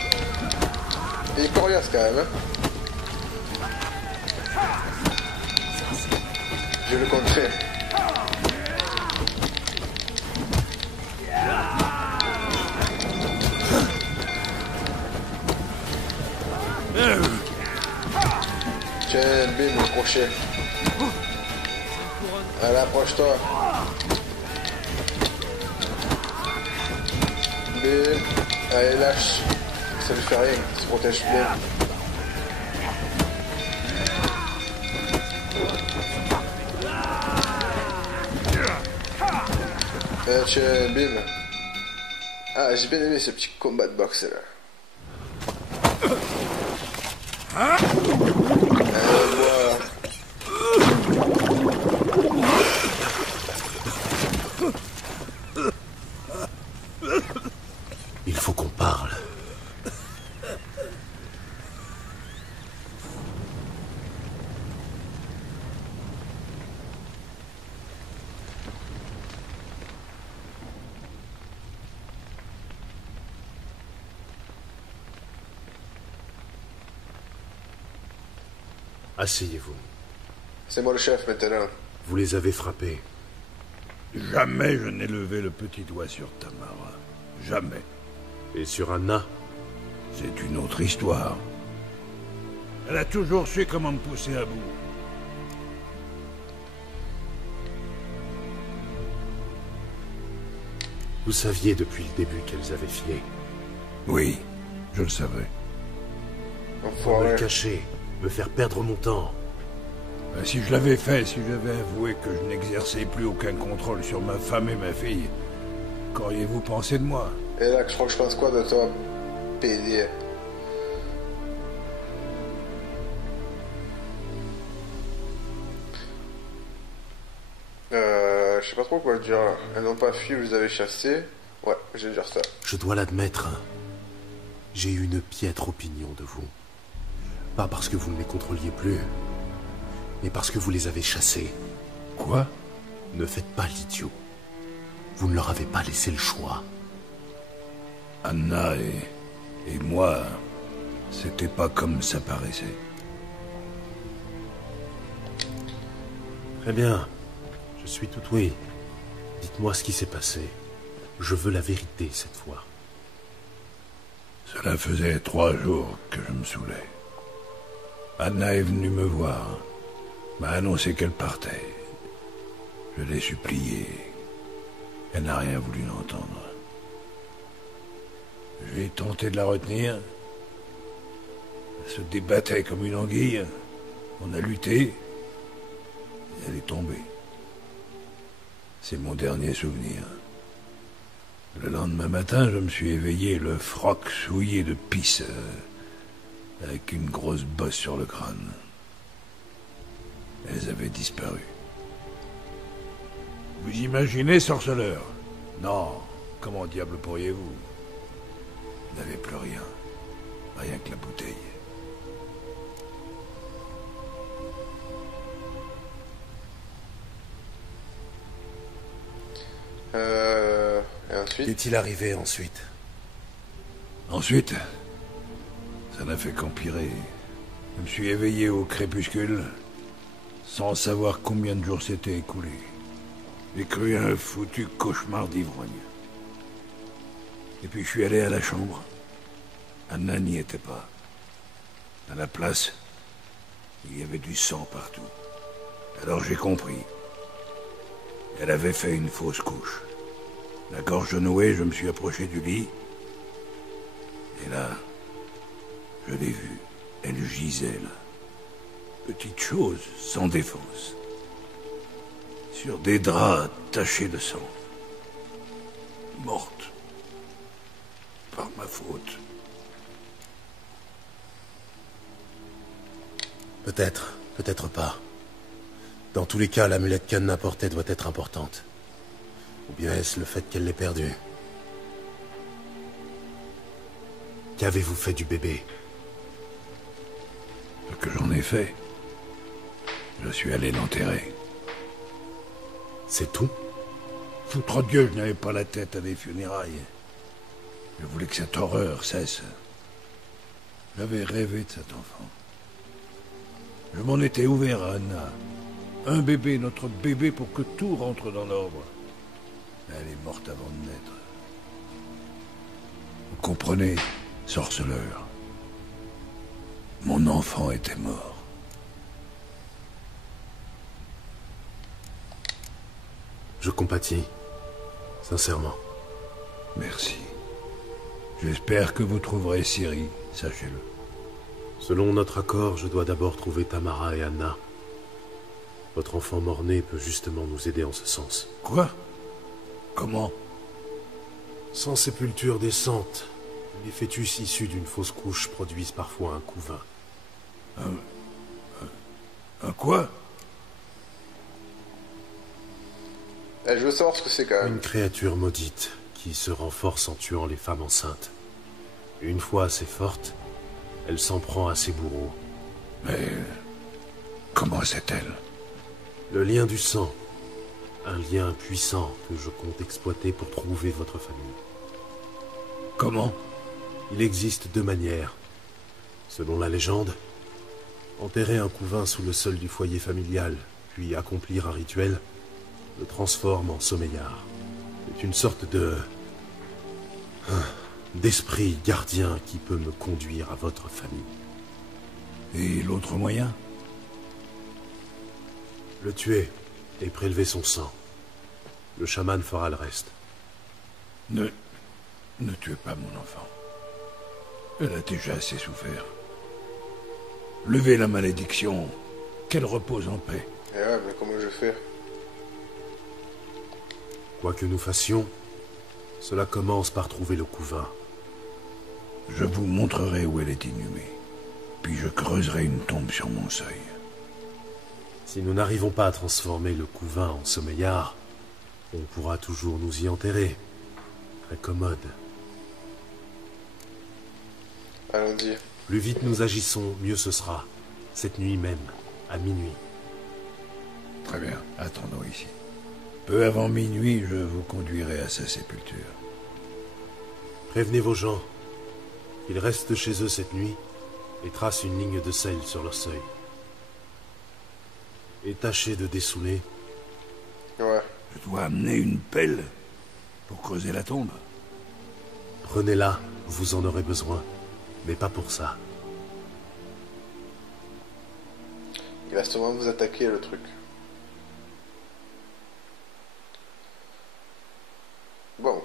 Et il est coriace quand même, hein. Je vais le contrer. Tiens, bim, le crochet. Allez, approche-toi. Bim. Allez, lâche. Ça lui fait rien, il se protège bien. Tiens, bim. Ah, j'ai bien aimé ce petit combat de boxe là. Voilà. Il faut qu'on parle. Asseyez-vous. C'est moi le chef maintenant. Vous les avez frappés. Jamais je n'ai levé le petit doigt sur Tamara. Jamais. Et sur Anna? C'est une autre histoire. Elle a toujours su comment me pousser à bout. Vous saviez depuis le début qu'elles avaient filé. Oui, je le savais. Pour me Enfoiré. le cacher, me faire perdre mon temps. Ben, si je l'avais fait, si j'avais avoué que je n'exerçais plus aucun contrôle sur ma femme et ma fille, qu'auriez-vous pensé de moi? Et là, je crois que je pense quoi de toi, PD? Je sais pas trop quoi dire là. Elles n'ont pas fui, vous les avez chassées. Ouais, je vais dire ça. Je dois l'admettre. J'ai eu une piètre opinion de vous. Pas parce que vous ne les contrôliez plus, mais parce que vous les avez chassés. Quoi? Ne faites pas l'idiot. Vous ne leur avez pas laissé le choix. Anna et moi, c'était pas comme ça paraissait. Très bien. Je suis tout oui. Dites-moi ce qui s'est passé. Je veux la vérité cette fois. Cela faisait 3 jours que je me saoulais. Anna est venue me voir, m'a annoncé qu'elle partait. Je l'ai suppliée. Elle n'a rien voulu entendre. J'ai tenté de la retenir. Elle se débattait comme une anguille. On a lutté. Et elle est tombée. C'est mon dernier souvenir. Le lendemain matin, je me suis éveillé, le froc souillé de pisse, avec une grosse bosse sur le crâne. Elles avaient disparu. Vous imaginez, sorceleur? Non, comment diable pourriez-vous? Vous n'avez plus rien. Rien que la bouteille. Et ensuite? Qu'est-il arrivé ensuite? Ensuite, ça n'a fait qu'empirer. Je me suis éveillé au crépuscule, sans savoir combien de jours s'étaient écoulés. J'ai cru à un foutu cauchemar d'ivrogne. Et puis je suis allé à la chambre. Anna n'y était pas. À la place, il y avait du sang partout. Alors j'ai compris. Elle avait fait une fausse couche. La gorge nouée, je me suis approché du lit. Et là, je l'ai vue. Elle gisait là. Petite chose, sans défense. Sur des draps tachés de sang. Morte. Par ma faute. Peut-être, peut-être pas. Dans tous les cas, l'amulette qu'Anna portait doit être importante. Ou bien est-ce le fait qu'elle l'ait perdue? Qu'avez-vous fait du bébé? Ce que j'en ai fait, je suis allé l'enterrer. C'est tout? Foutre Dieu, je n'avais pas la tête à des funérailles. Je voulais que cette horreur cesse. J'avais rêvé de cet enfant. Je m'en étais ouvert à Anna. Un bébé, notre bébé, pour que tout rentre dans l'ordre. Elle est morte avant de naître. Vous comprenez, sorceleur? Mon enfant était mort. Je compatis. Sincèrement. Merci. J'espère que vous trouverez Ciri, sachez-le. Selon notre accord, je dois d'abord trouver Tamara et Anna. Votre enfant mort-né peut justement nous aider en ce sens. Quoi? Comment? Sans sépulture décente, les fœtus issus d'une fausse couche produisent parfois un couvain. Un quoi? Je veux savoir ce que c'est quand même. Une créature maudite qui se renforce en tuant les femmes enceintes. Une fois assez forte, elle s'en prend à ses bourreaux. Mais comment c'est-elle? Le lien du sang. Un lien puissant que je compte exploiter pour trouver votre famille. Comment? Il existe deux manières. Selon la légende, enterrer un couvain sous le sol du foyer familial, puis accomplir un rituel, le transforme en sommeillard. C'est une sorte d'esprit gardien qui peut me conduire à votre famille. Et l'autre moyen? Le tuer et prélever son sang. Le chaman fera le reste. Ne tuez pas mon enfant. Elle a déjà assez souffert. Levez la malédiction, qu'elle repose en paix. Et ouais, mais comment je fais? Quoi que nous fassions, cela commence par trouver le couvain. Je vous montrerai où elle est inhumée. Puis je creuserai une tombe sur mon seuil. Si nous n'arrivons pas à transformer le couvain en sommeillard, on pourra toujours nous y enterrer. Très commode. Allons-y. Plus vite nous agissons, mieux ce sera. Cette nuit même, à minuit. Très bien, attendons ici. Peu avant minuit, je vous conduirai à sa sépulture. Prévenez vos gens. Ils restent chez eux cette nuit et tracent une ligne de sel sur leur seuil. Et tâchez de dessouler. Ouais. Je dois amener une pelle pour creuser la tombe. Prenez-la, vous en aurez besoin. Mais pas pour ça. Il va sûrement vous attaquer, le truc. Bon.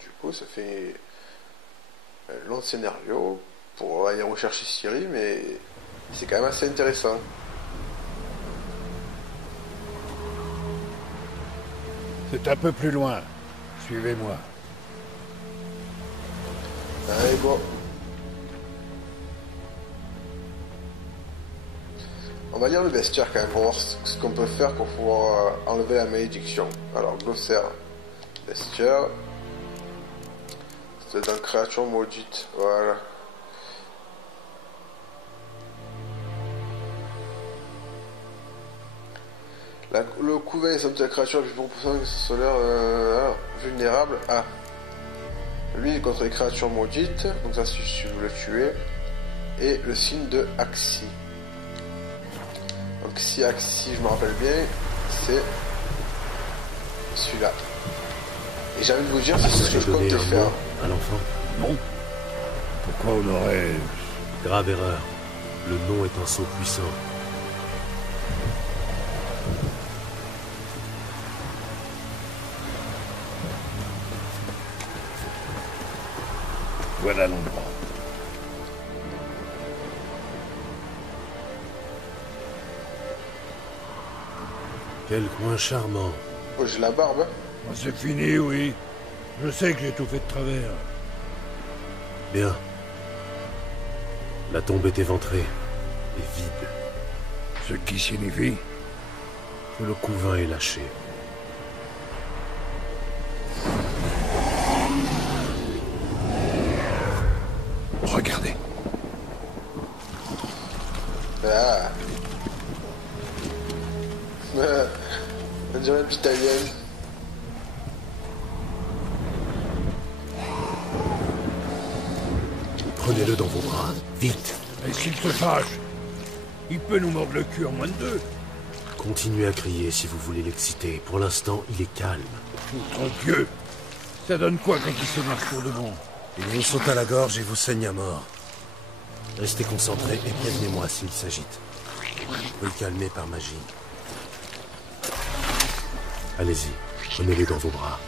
Du coup, ça fait un long scénario pour aller rechercher Ciri, mais c'est quand même assez intéressant. C'est un peu plus loin. Suivez-moi. Allez, bon. On va lire le bestiaire quand même pour voir ce qu'on peut faire pour pouvoir enlever la malédiction. Alors, glossaire, bestiaire. C'est dans créature maudite. Voilà. Le couvent est centre de la créature plus proportionnelle solaire vulnérable. Ah. Lui contre les créatures maudites. Donc ça si vous le tuez. Et le signe de Axie. Donc si Axie, je me rappelle bien, c'est celui-là. Et j'ai envie de vous dire, c'est ce que je comptais faire. À l'enfant? Non. Pourquoi on aurait... Grave erreur. Le nom est un sceau puissant. Voilà l'endroit. Quel coin charmant. Oh, j'ai la barbe. Oh, c'est fini, oui. Je sais que j'ai tout fait de travers. Bien. La tombe est éventrée et vide. Ce qui signifie... Que le couvain est lâché. Regardez. Ah. On dirait une petite alien. Prenez-le dans vos bras, vite. Et s'il se fâche, il peut nous mordre le cul en moins de 2. Continuez à crier si vous voulez l'exciter. Pour l'instant, il est calme. Trop Dieu. Ça donne quoi quand il se marche pour de bon? Il vous saute à la gorge et vous saigne à mort. Restez concentrés et prévenez-moi s'il s'agite. Vous pouvez le calmer par magie. Allez-y, prenez-le dans vos bras.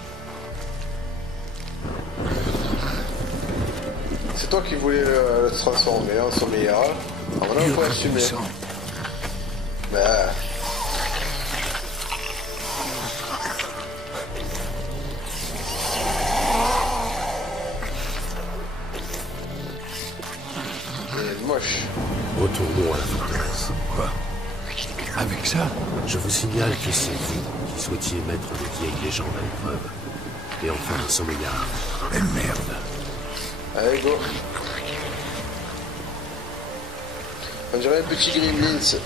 C'est toi qui voulais le transformer en son meilleur. Alors maintenant, il faut assumer. Bah... Moche. Retournons à la forteresse. Quoi? Avec ça? Je vous signale que c'est vous qui souhaitiez mettre les vieilles légendes à l'épreuve. Et en faire un sommeillard. Mais merde. Allez, go. On dirait un petit gremlins.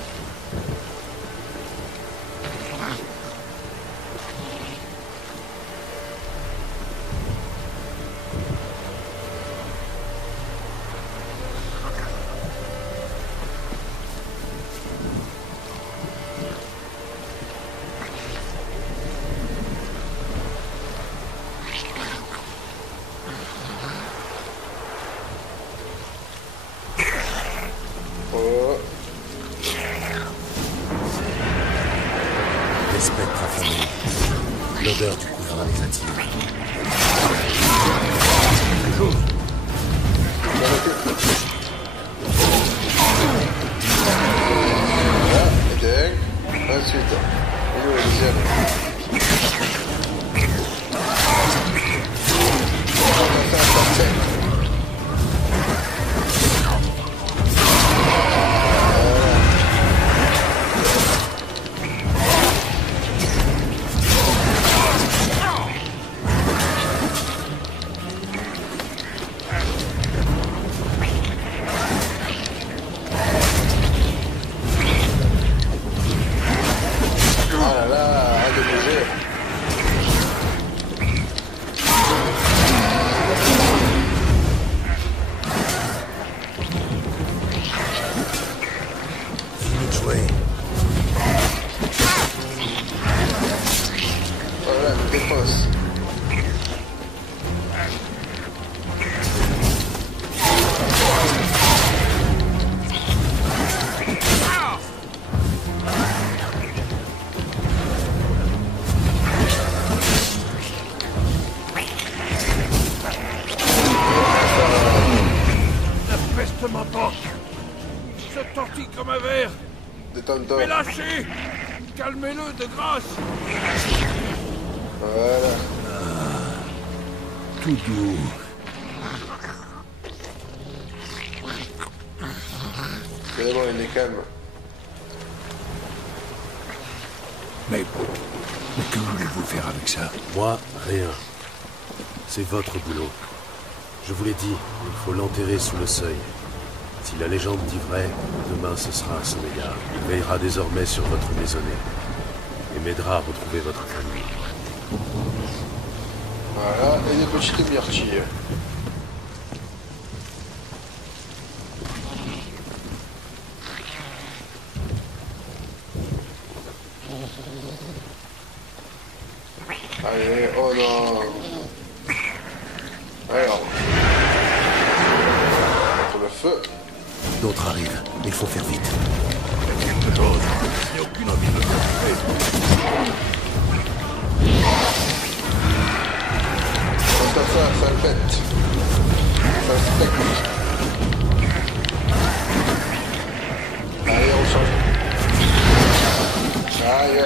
Les spectres affamés. L'odeur du couvain les attire. Ensuite, il est le deuxième. On va faire un parfait. Mais lâchez! Calmez-le de grâce! Voilà. Tout doux. C'est bon, il est calme. Mais que voulez-vous faire avec ça? Moi, rien. C'est votre boulot. Je vous l'ai dit, il faut l'enterrer sous le seuil. Si la légende dit vrai, demain ce sera un sommeillard. Il veillera désormais sur votre maisonnée. m'aidera à retrouver votre famille. Voilà, et des petites myrtilles. Allez, oh non. Alors. Pour le feu. D'autres arrivent. Il faut faire vite. Quelque chose. Je n'ai aucune envie de me tromper. Comme ça le pète. Ça se pète. Allez, on change. Aïe.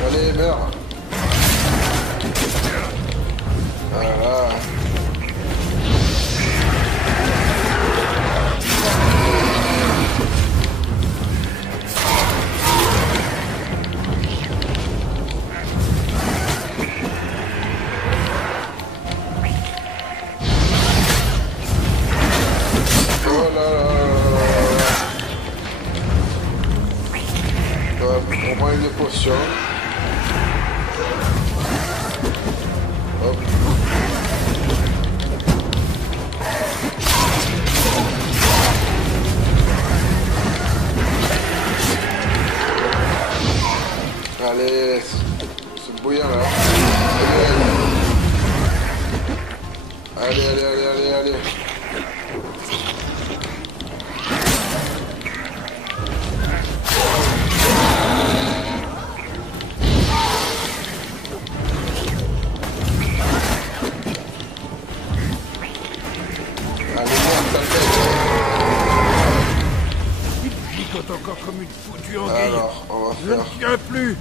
Allez, meurs. Voilà. Oh là là. On prend une potion. Hop. Allez, c'est bouillant là. Allez. Il picote encore comme une foutue anguille. Alors, on va Je ne faire. tiens plus.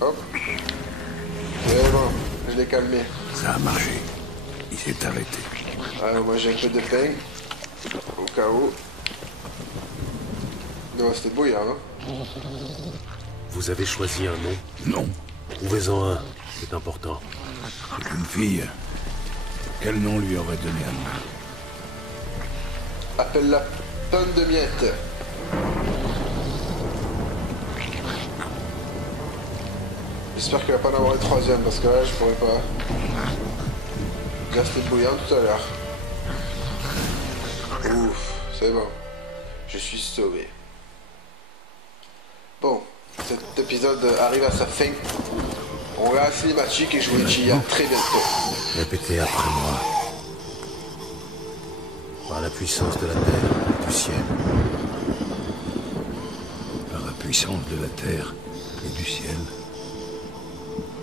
Hop. C'est bon, je l'ai calmé. Ça a marché. Il s'est arrêté. Alors, moi j'ai un peu de pain. Au cas où. Non, c'était bouillant, hein. Vous avez choisi un nom? Non. Trouvez-en un, c'est important. C'est une fille. Quel nom lui aurait donné un nom? Appelle-la tonne de miettes. J'espère qu'il va pas en avoir une troisième parce que là je pourrais pas. Là c'était bouillant tout à l'heure. Ouf, c'est bon. Je suis sauvé. Bon, cet épisode arrive à sa fin. On regarde la cinématique et je vous dis à très bientôt. Répétez après moi. Par la puissance de la terre et du ciel. Par la puissance de la terre et du ciel.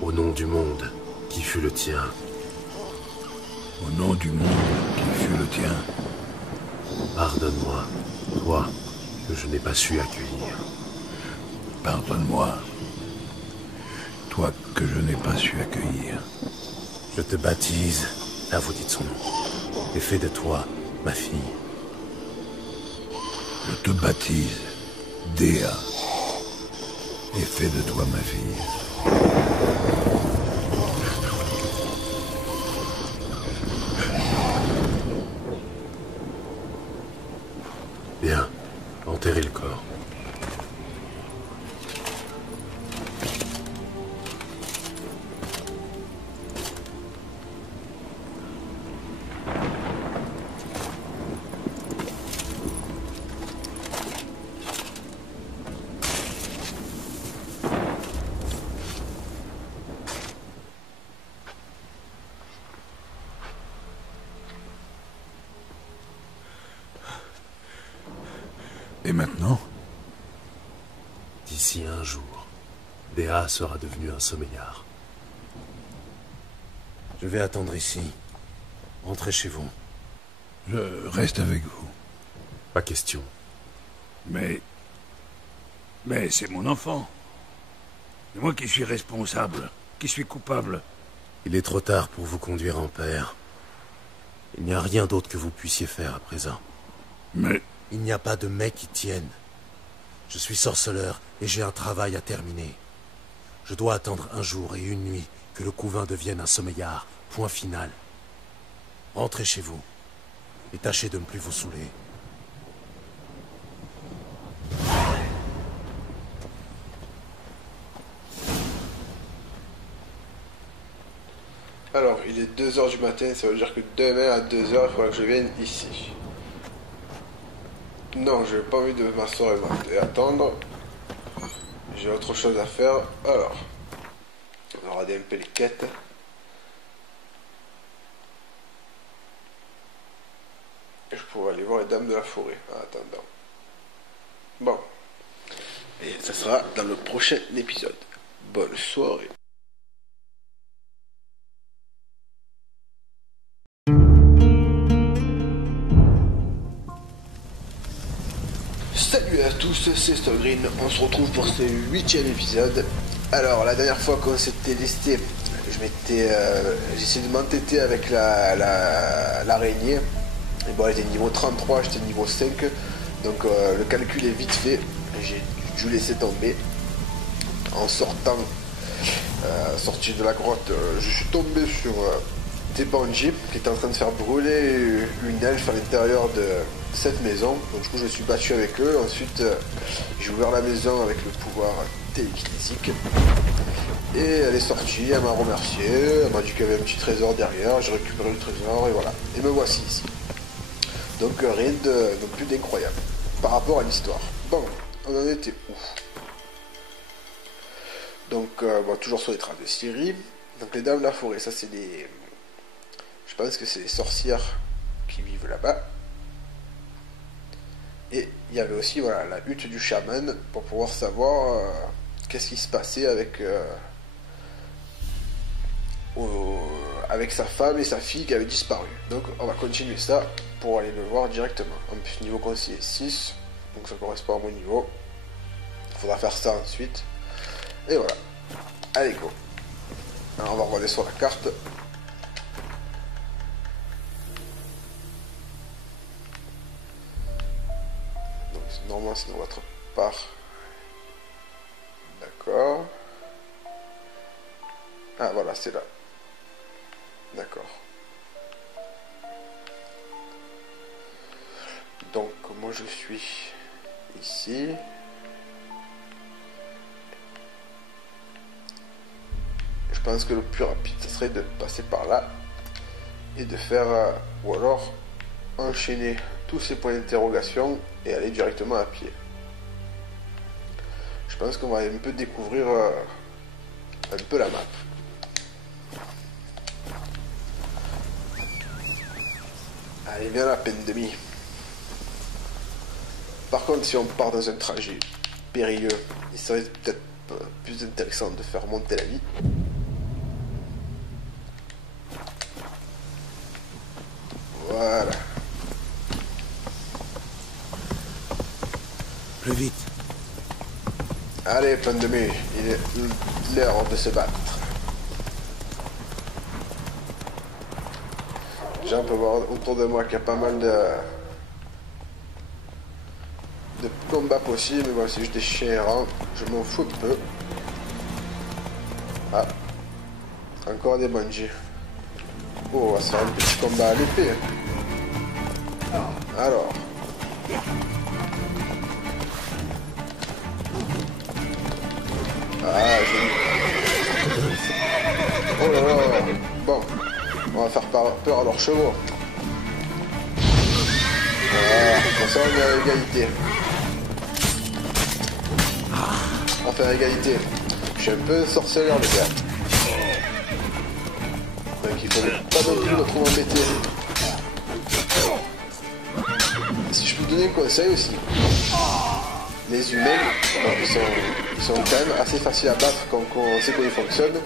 Au nom du monde, qui fut le tien. Au nom du monde qui fut le tien. Pardonne-moi, toi, que je n'ai pas su accueillir. Pardonne-moi. Toi que je n'ai pas su accueillir. Je te baptise, là vous dites son nom, et fais de toi ma fille. Je te baptise, Dea, et fais de toi ma fille. Bien, enterrez le corps. Et maintenant? D'ici un jour, Dea sera devenu un sommeillard. Je vais attendre ici. Rentrez chez vous. Je reste avec vous. Pas question. Mais Mais c'est mon enfant. C'est moi qui suis responsable, qui suis coupable. Il est trop tard pour vous conduire en père. Il n'y a rien d'autre que vous puissiez faire à présent. Mais... Il n'y a pas de mais qui tienne. Je suis sorceleur et j'ai un travail à terminer. Je dois attendre un jour et une nuit que le couvain devienne un sommeillard. Point final. Rentrez chez vous et tâchez de ne plus vous saouler. Alors, il est 2h du matin, ça veut dire que demain à 2h, il faudra que je vienne ici. Non, j'ai pas envie de m'asseoir et attendre. J'ai autre chose à faire. Alors, on va regarder un peu les quêtes. Et je pourrais aller voir les dames de la forêt en attendant. Bon. Et ça sera dans le prochain épisode. Bonne soirée. Salut à tous, c'est Stogreen, on se retrouve pour ce 8e épisode. Alors la dernière fois qu'on s'était listé, j'ai essayé de m'entêter avec l'araignée. Et bon, elle était niveau 33, j'étais niveau 5, donc le calcul est vite fait. J'ai dû laisser tomber. En sorti de la grotte, je suis tombé sur Tebanji qui était en train de faire brûler une elfe à l'intérieur de cette maison. Donc du coup je me suis battu avec eux. Ensuite j'ai ouvert la maison avec le pouvoir télékinésique et elle est sortie, elle m'a remercié, elle m'a dit qu'il y avait un petit trésor derrière. J'ai récupéré le trésor et voilà, et me voici ici. Donc rien de plus d'incroyable par rapport à l'histoire. Bon, on en était où? Donc toujours sur les traces de Ciri. Donc les dames de la forêt, ça c'est des... Je pense que c'est les sorcières qui vivent là-bas. Et il y avait aussi voilà, la hutte du chaman pour pouvoir savoir qu'est-ce qui se passait avec sa femme et sa fille qui avaient disparu. Donc on va continuer ça pour aller le voir directement. En plus niveau conseiller 6, donc ça correspond à mon niveau. Il faudra faire ça ensuite. Et voilà. Allez go. Alors on va regarder sur la carte. Normalement c'est dans votre part. D'accord. Ah voilà, c'est là. D'accord. Donc moi je suis ici. Je pense que le plus rapide ce serait de passer par là et de faire ou alors enchaîner tous ces points d'interrogation et aller directement à pied. Je pense qu'on va un peu découvrir un peu la map. Allez, viens la peine de mie. Par contre, si on part dans un trajet périlleux, il serait peut-être plus intéressant de faire monter la vie. Voilà. Plus vite. Allez, peine de mie, il est l'heure de se battre. Déjà, on peut voir autour de moi qu'il y a pas mal de combats possibles, mais bon, c'est juste des chiens errants, je m'en fous un peu. Ah, encore des bungees. Oh, on va se faire un petit combat à l'épée. Alors. Ah, oh là là. Bon, on va faire peur à leurs chevaux. Voilà, comme ça on est à égalité. On fait à égalité. Je suis un peu sorceleur les gars. Donc il faut pas non plus me trop embêter. Si je peux vous donner un conseil aussi. Les humains, ils sont quand même assez faciles à battre quand on sait comment ils fonctionnent.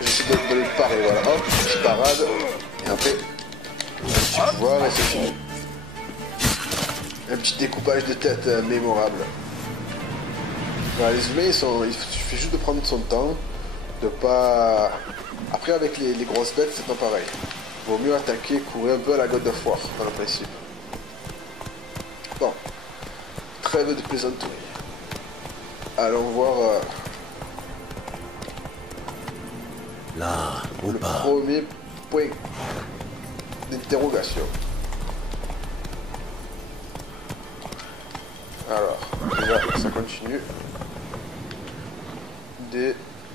J'essaie de le parer, voilà, hop, je parade, et après, petit pouvoir et c'est fini. un petit découpage de tête mémorable. Voilà, les humains, il suffit juste de prendre son temps, de pas... Après, avec les grosses bêtes, c'est pas pareil. Vaut mieux attaquer, courir un peu à la God of War, dans le principe. Bon. Trêve de plaisanterie. Allons voir Là, ou le pas. premier point d'interrogation. Alors, déjà, ça continue. Des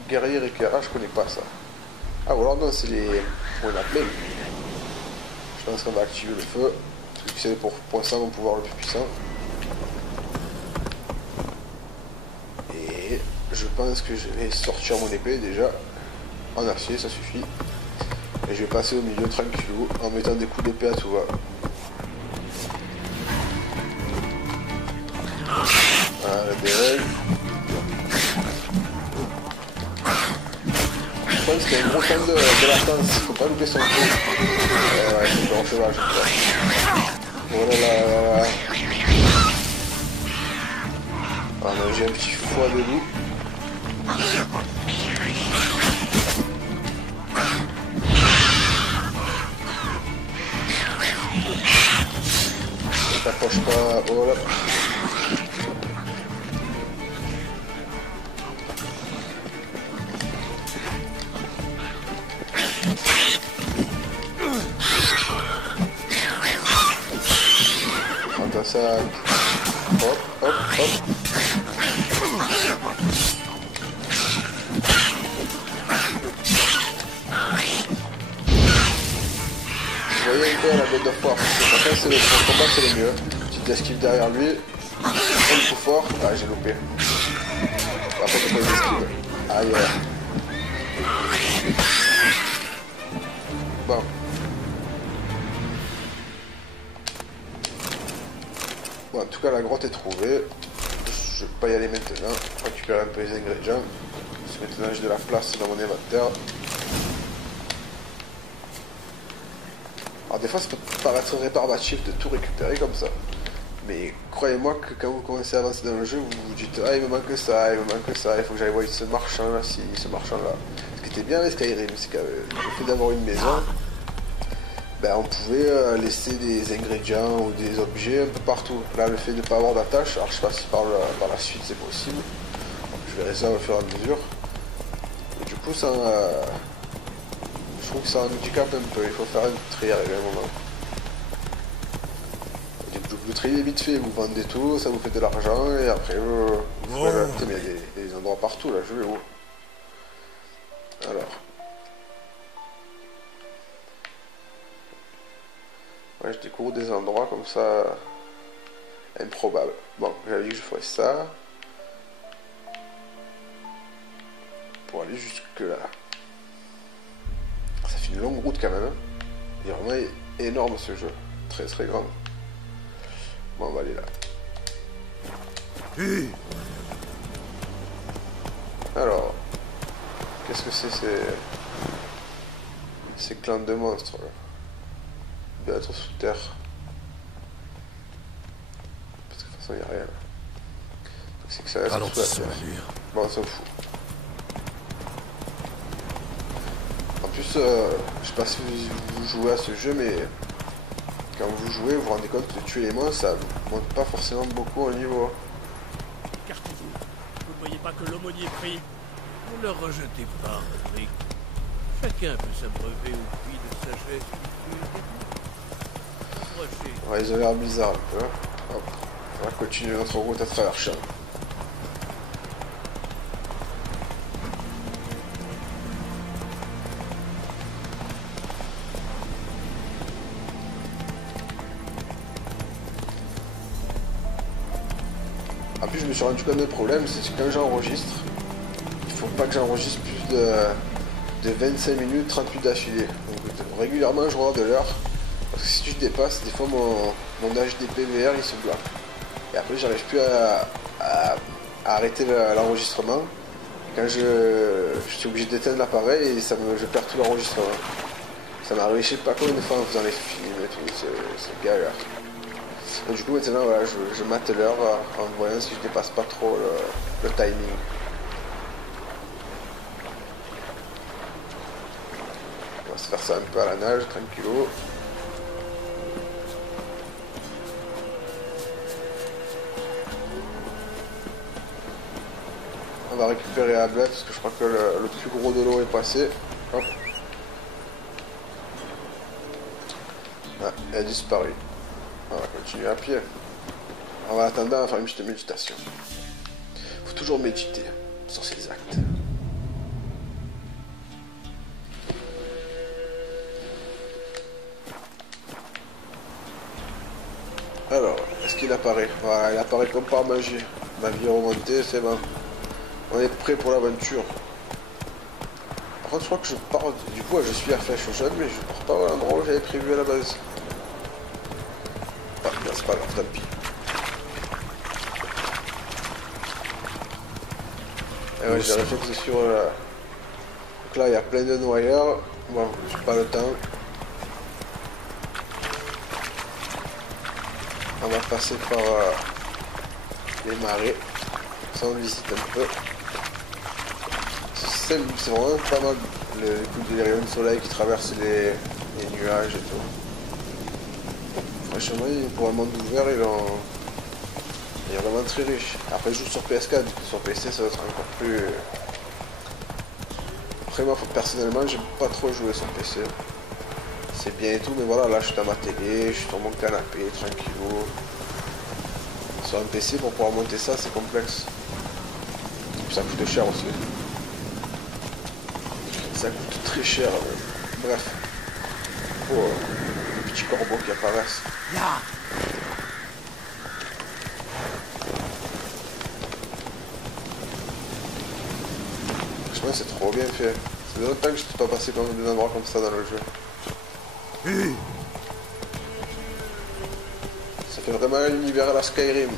guerriers éclairs. Ah, je connais pas ça. Ah, ou alors non, c'est les... On a plein. Je pense qu'on va activer le feu. Parce que c'est pour ça mon pouvoir le plus puissant. Et je pense que je vais sortir mon épée déjà. En acier, ça suffit. Et je vais passer au milieu tranquillou en mettant des coups d'épée à tout va. Voilà, des règles. Je pense qu'il y a un gros temps de latence, faut pas louper son coup. Ouais, c'est bon cheval, je crois. Oh là là là là. Ah non, j'ai un petit foie de loup. Ne t'approche pas, oh là. Prends ça. Hop, hop, hop. Vous voyez un peu à la God of War, parce que le combat c'est le mieux. Petite esquive derrière lui, un coup fort, ah j'ai loupé. Après c'est pas une esquive. Aïe. Bon. Bon, en tout cas la grotte est trouvée. Je vais pas y aller maintenant, récupérer un peu les ingrédients. Parce que maintenant j'ai de la place dans mon inventaire. Alors des fois ça peut paraître rébarbatif de tout récupérer comme ça. Mais croyez-moi que quand vous commencez à avancer dans le jeu, vous vous dites ah il me manque ça, il me manque ça, il faut que j'aille voir ce marchand là, ce marchand là. Ce qui était bien avec Skyrim, c'est que le fait d'avoir une maison, ben, on pouvait laisser des ingrédients ou des objets un peu partout. Là le fait de ne pas avoir d'attache, alors je sais pas si par la suite c'est possible. Je verrai ça au fur et à mesure. Et du coup ça... je trouve que ça handicape un peu, il faut faire un tri à un moment. Vous triez vite fait, vous vendez tout, ça vous fait de l'argent et après vous putain, mais il y a des endroits partout là, je vais où? Alors. Ouais, je découvre des endroits comme ça improbables. Bon, j'avais dit que je ferais ça. Pour aller jusque là. Ça fait une longue route quand même. Hein. Il est vraiment énorme ce jeu. Très très grand. Bon, on va aller là. Alors, qu'est-ce que c'est ces clans de monstres là? Il doit être sous terre. Parce que de toute façon, il n'y a rien. Donc, c'est que ça reste sous la terre. Bon, on s'en fout. En plus, je sais pas si vous jouez à ce jeu, mais quand vous jouez, vous vous rendez compte que tuer les monstres, ça monte pas forcément beaucoup au niveau. Écartez-vous. Vous ne voyez pas que l'aumônier prie. Ne le rejetez pas, Roderick. Chacun peut s'abreuver au puits de sagesse du puits. Ouais, ils ont l'air bizarres un peu. Hop. On va continuer notre route à travers champ. En plus, je me suis rendu compte d'un problème, c'est que quand j'enregistre, il faut pas que j'enregistre plus de 25 minutes, 38 d'affilée. Donc régulièrement, je regarde l'heure. Parce que si je dépasse, des fois mon HDPVR il se bloque. Et après, j'arrive plus à arrêter l'enregistrement. Quand je suis obligé d'éteindre l'appareil et je perds tout l'enregistrement. Ça m'est arrivé je sais pas combien de fois en faisant les films et tout, c'est galère. Et du coup maintenant voilà, je mate l'heure en voyant si je dépasse pas trop le timing. On va se faire ça un peu à la nage, tranquillo. On va récupérer la blette parce que je crois que le plus gros de l'eau est passé. Hop. Ah, elle a disparu. On va continuer à pied. En attendant, on va faire une petite méditation. Faut toujours méditer sur ses actes. Alors, est-ce qu'il apparaît? Voilà, il apparaît comme par magie. Ma vie est remontée, c'est bon. On est prêt pour l'aventure. Par contre, je crois que je pars... Du coup, je suis à Flèche Jaune, mais je pars pas à l'endroit où j'avais prévu à la base. Ah, non, c'est pas grave, tant pis. Et ouais, j'ai réfléchi sur... Donc là, il y a plein de noyeurs. Bon, j'ai pas le temps. On va passer par les marais. Ça, on visite un peu. C'est vraiment pas mal les coups de rayons de soleil qui traversent les nuages et tout. Franchement, pour un monde ouvert, il est vraiment très riche. Après, je joue sur PS4, sur PC, ça va être encore plus... Après, moi, personnellement, j'aime pas trop jouer sur PC. C'est bien et tout, mais voilà, là, je suis dans ma télé, je suis sur mon canapé, tranquillou. Sur un PC, pour pouvoir monter ça, c'est complexe. Ça coûte cher aussi. Ça coûte très cher. Bref. Oh, les petits corbeaux qui apparaissent. Là. Franchement, c'est trop bien fait. Ça fait longtemps que je ne suis pas passé par des endroits comme ça dans le jeu. Ça fait vraiment l'univers à la Skyrim.